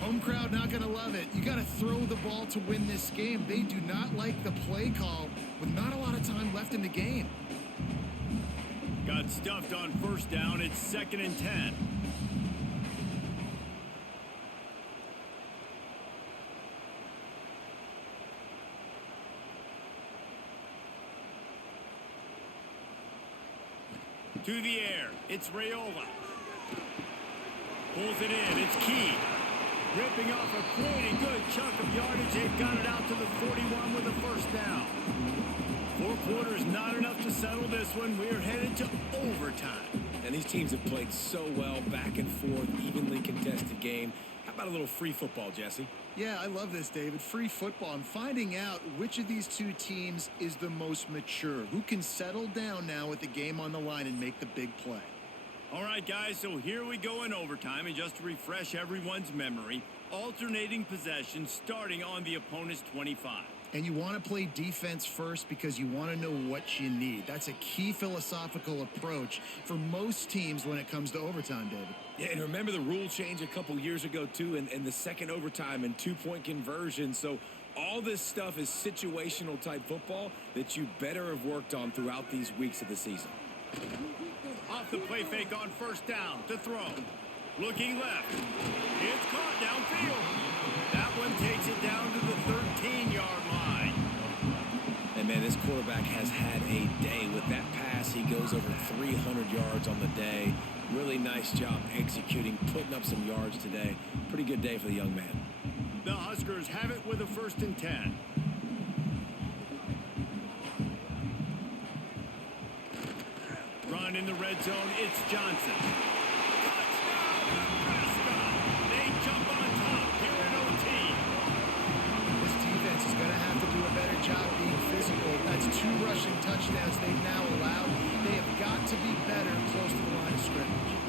Home crowd not going to love it. You got to throw the ball to win this game. They do not like the play call with not a lot of time left in the game. Got stuffed on 1st down. It's 2nd and 10. To the air. It's Raiola. Pulls it in. It's Key. Ripping off a pretty good chunk of yardage. They've got it out to the 41 with a 1st down. 4 quarters not enough to settle this one. We're headed to overtime. And these teams have played so well, back and forth, evenly contested game. How about a little free football, Jesse? Yeah, I love this, David. Free football. I'm finding out which of these two teams is the most mature. Who can settle down now with the game on the line and make the big play? All right, guys, so here we go in overtime, and just to refresh everyone's memory, alternating possession starting on the opponent's 25. And you want to play defense first because you want to know what you need. That's a key philosophical approach for most teams when it comes to overtime, David. Yeah, and remember the rule change a couple years ago, too, in the second overtime and two-point conversion. So all this stuff is situational type football that you better have worked on throughout these weeks of the season. Off the play fake on first down to throw. Looking left. It's caught downfield. That one takes it down to the 13-yard line. And, man, this quarterback has had a day. With that pass, he goes over 300 yards on the day. Really nice job executing, putting up some yards today. Pretty good day for the young man. The Huskers have it with a 1st and 10. Run in the red zone, it's Johnson. Touchdown, Nebraska! They jump on top here in OT. This defense is going to have to do a better job being physical. That's 2 rushing touchdowns they've now allowed. They have got to be better close to the line of scrimmage.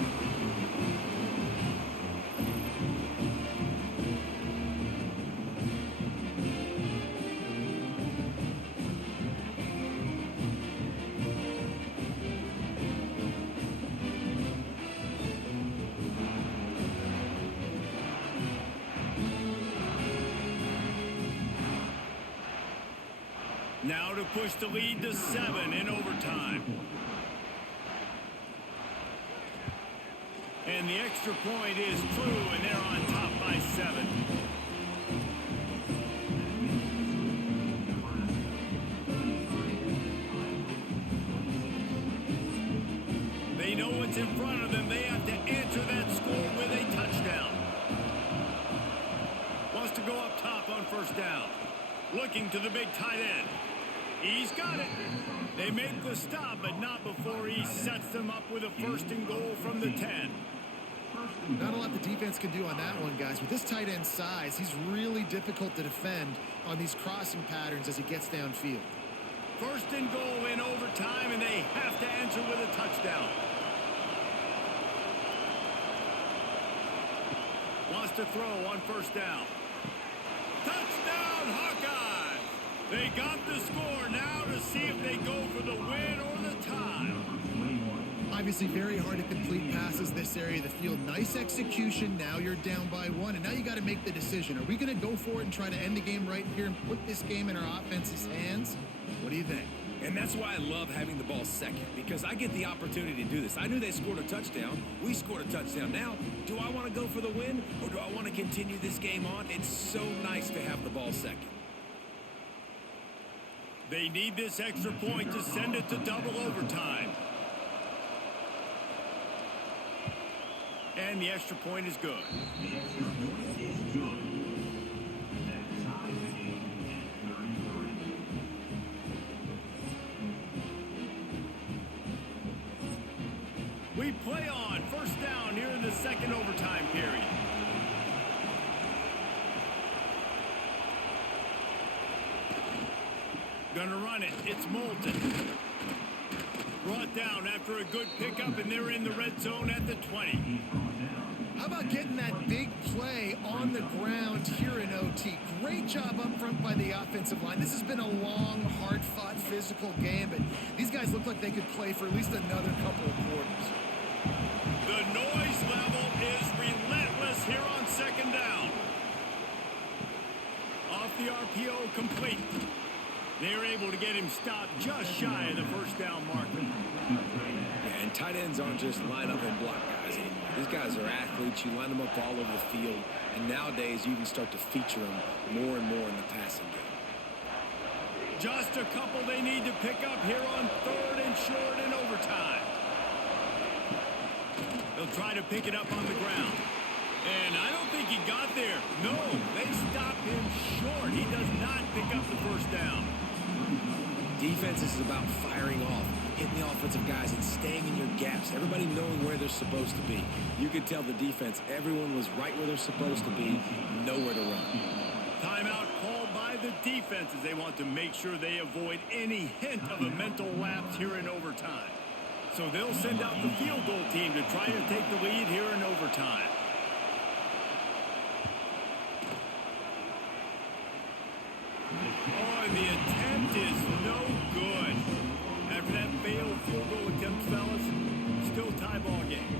Now to push the lead to 7 in overtime. And the extra point is true, and they're on top by 7. They know what's in front of them. They have to answer that score with a touchdown. Wants to go up top on first down. Looking to the big tight end. He's got it. They make the stop, but not before he sets them up with a 1st and goal from the 10. Not a lot the defense can do on that one, guys. With this tight end size, he's really difficult to defend on these crossing patterns as he gets downfield. 1st and goal in overtime, and they have to answer with a touchdown. Wants to throw on first down. Touchdown, Hawkeyes! They got the score. Now to see if they go for the win or the tie. Obviously very hard to complete passes this area of the field. Nice execution. Now you're down by 1, and now you got to make the decision. Are we going to go for it and try to end the game right here and put this game in our offense's hands? What do you think? And that's why I love having the ball second, because I get the opportunity to do this. I knew they scored a touchdown. We scored a touchdown. Now, do I want to go for the win, or do I want to continue this game on? It's so nice to have the ball second. They need this extra point to send it to double overtime. And the extra point is good. We play on first down here in the second overtime period. Gonna run it. It's Moulton. Brought down after a good pickup, and they're in the red zone at the 20. How about getting that big play on the ground here in OT? Great job up front by the offensive line. This has been a long, hard-fought, physical game, but these guys look like they could play for at least another couple of quarters. The noise level is relentless here on second down. Off the RPO, complete. They're able to get him stopped just shy of the first down marker. Yeah, and tight ends aren't just line up and block guys anymore. These guys are athletes. You line them up all over the field. And nowadays, you even start to feature them more and more in the passing game. Just a couple they need to pick up here on 3rd and short in overtime. They'll try to pick it up on the ground. And I don't think he got there. No, they stopped him short. He does not pick up the first down. Defense is about firing off, hitting the offensive guys, and staying in your gaps. Everybody knowing where they're supposed to be. You could tell the defense, everyone was right where they're supposed to be, nowhere to run. Timeout called by the defense as they want to make sure they avoid any hint of a mental lapse here in overtime. So they'll send out the field goal team to try to take the lead here in overtime. Oh, and the attempt is no good. After that failed field goal attempt, fellas, still tie ball game.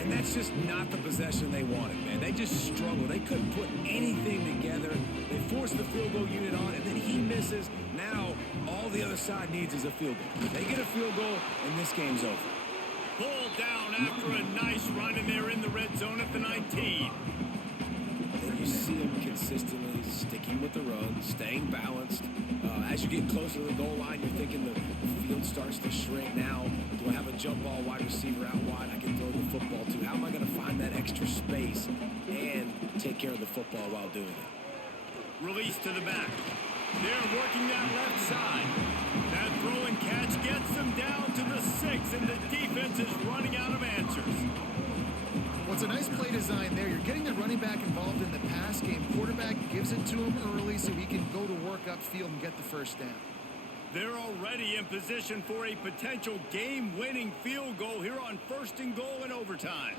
And that's just not the possession they wanted, man. They just struggled. They couldn't put anything together. They forced the field goal unit on, and then he misses. Now, all the other side needs is a field goal. They get a field goal, and this game's over. Pulled down after a nice run, and they're in the red zone at the 19. And you see them consistently sticking with the run, staying balanced. As you get closer to the goal line, you're thinking the field starts to shrink. Now, do I have a jump ball wide receiver out wide I can throw the football to? How am I going to find that extra space and take care of the football while doing it? Release to the back. They're working that left side. That throw and catch gets them down to the 6, and the defense is running out of answers. Well, it's a nice play design there. You're getting the running back involved in the pass game. Quarterback gives it to him early so he can go to work upfield and get the first down. They're already in position for a potential game-winning field goal here on 1st and goal in overtime.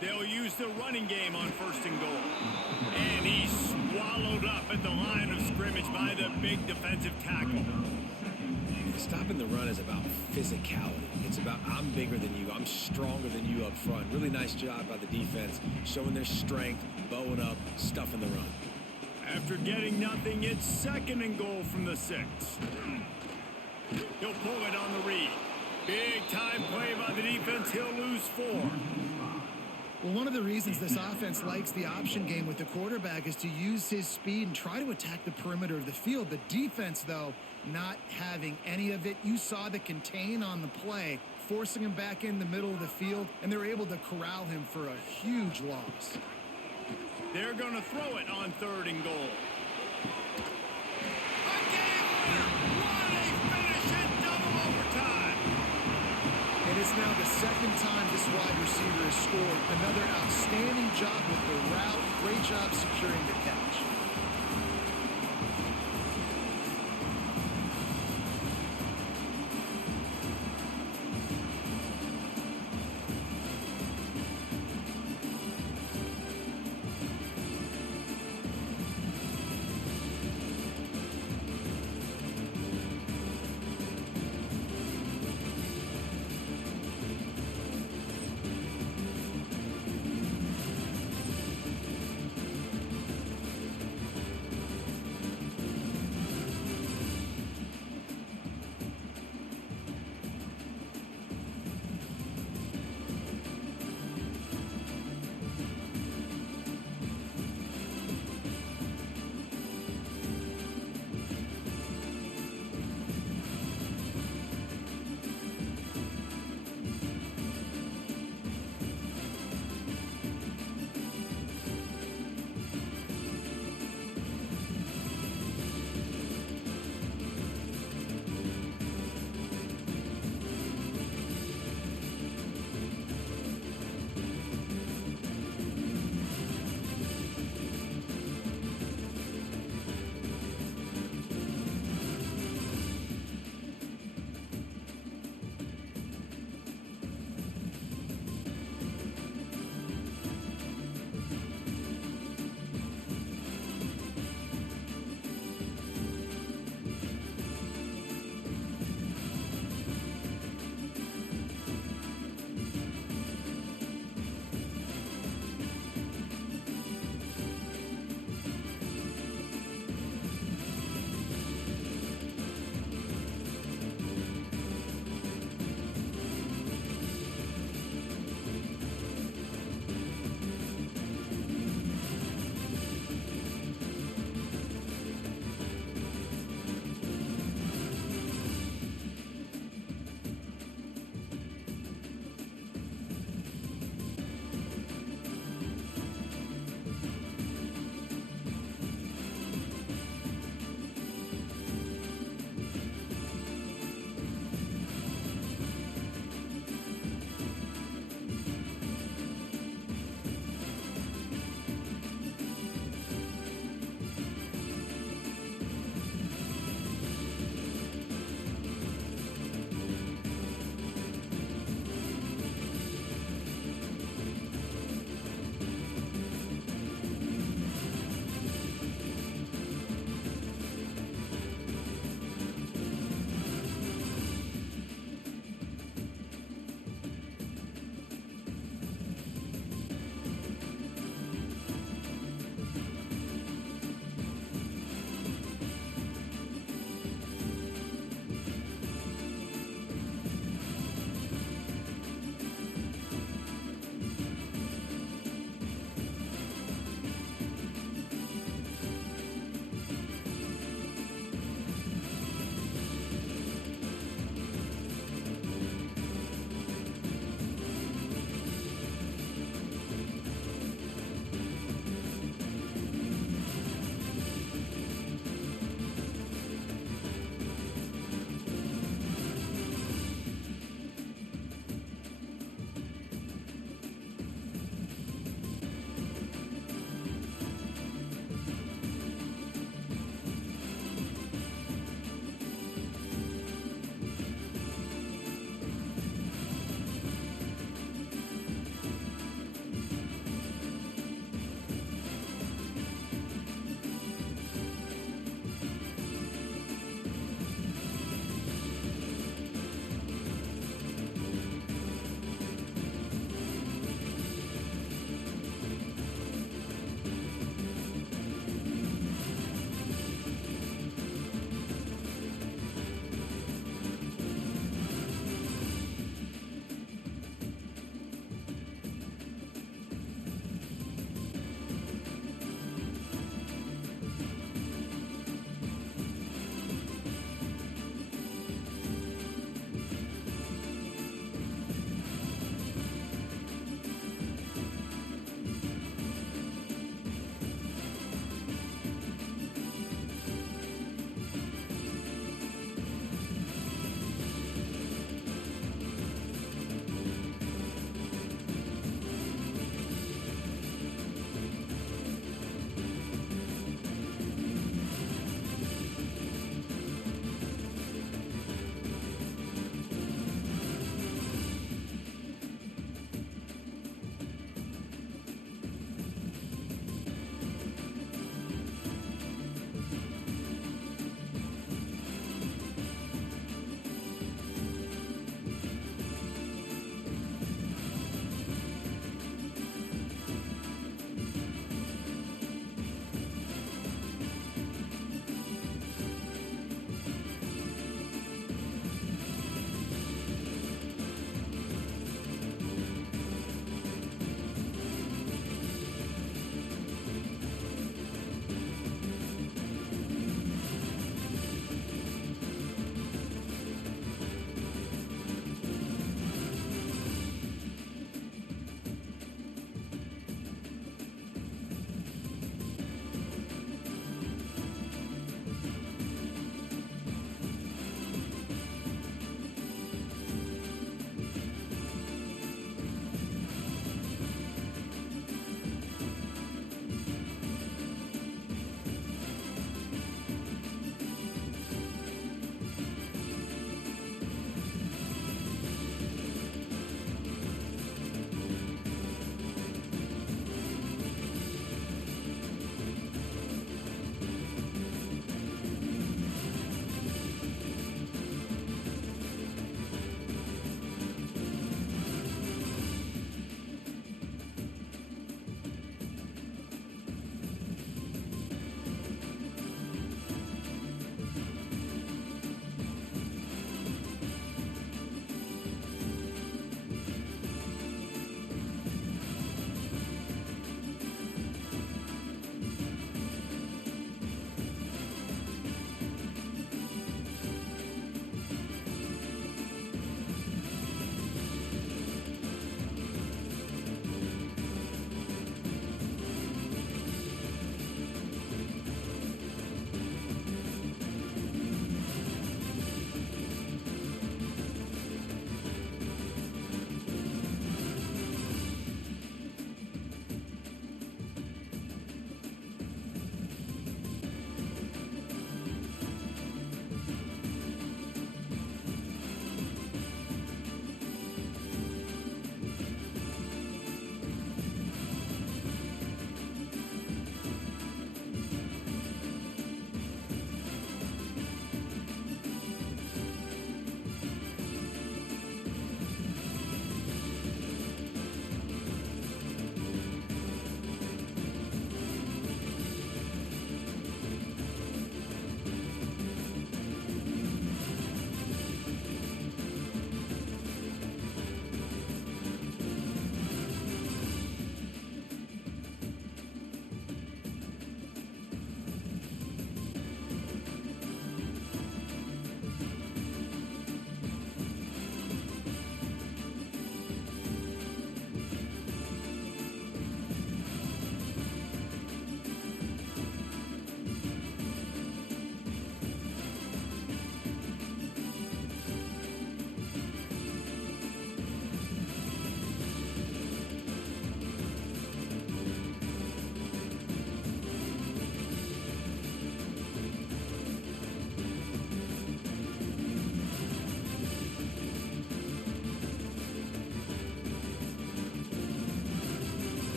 They'll use the running game on 1st and goal. And he's swallowed up at the line of scrimmage by the big defensive tackle. Stopping the run is about physicality. It's about I'm bigger than you. I'm stronger than you up front. Really nice job by the defense, showing their strength, bowing up, stuffing the run. After getting nothing, it's 2nd and goal from the 6. He'll pull it on the read. Big time play by the defense. He'll lose 4. Well, one of the reasons this offense likes the option game with the quarterback is to use his speed and try to attack the perimeter of the field. The defense, though, not having any of it. You saw the contain on the play, forcing him back in the middle of the field, and they were able to corral him for a huge loss. They're going to throw it on 3rd and goal. A game winner! What a finish in double overtime! And it's now the 2nd time this wide receiver has scored. Another outstanding job with the route. Great job securing the catch.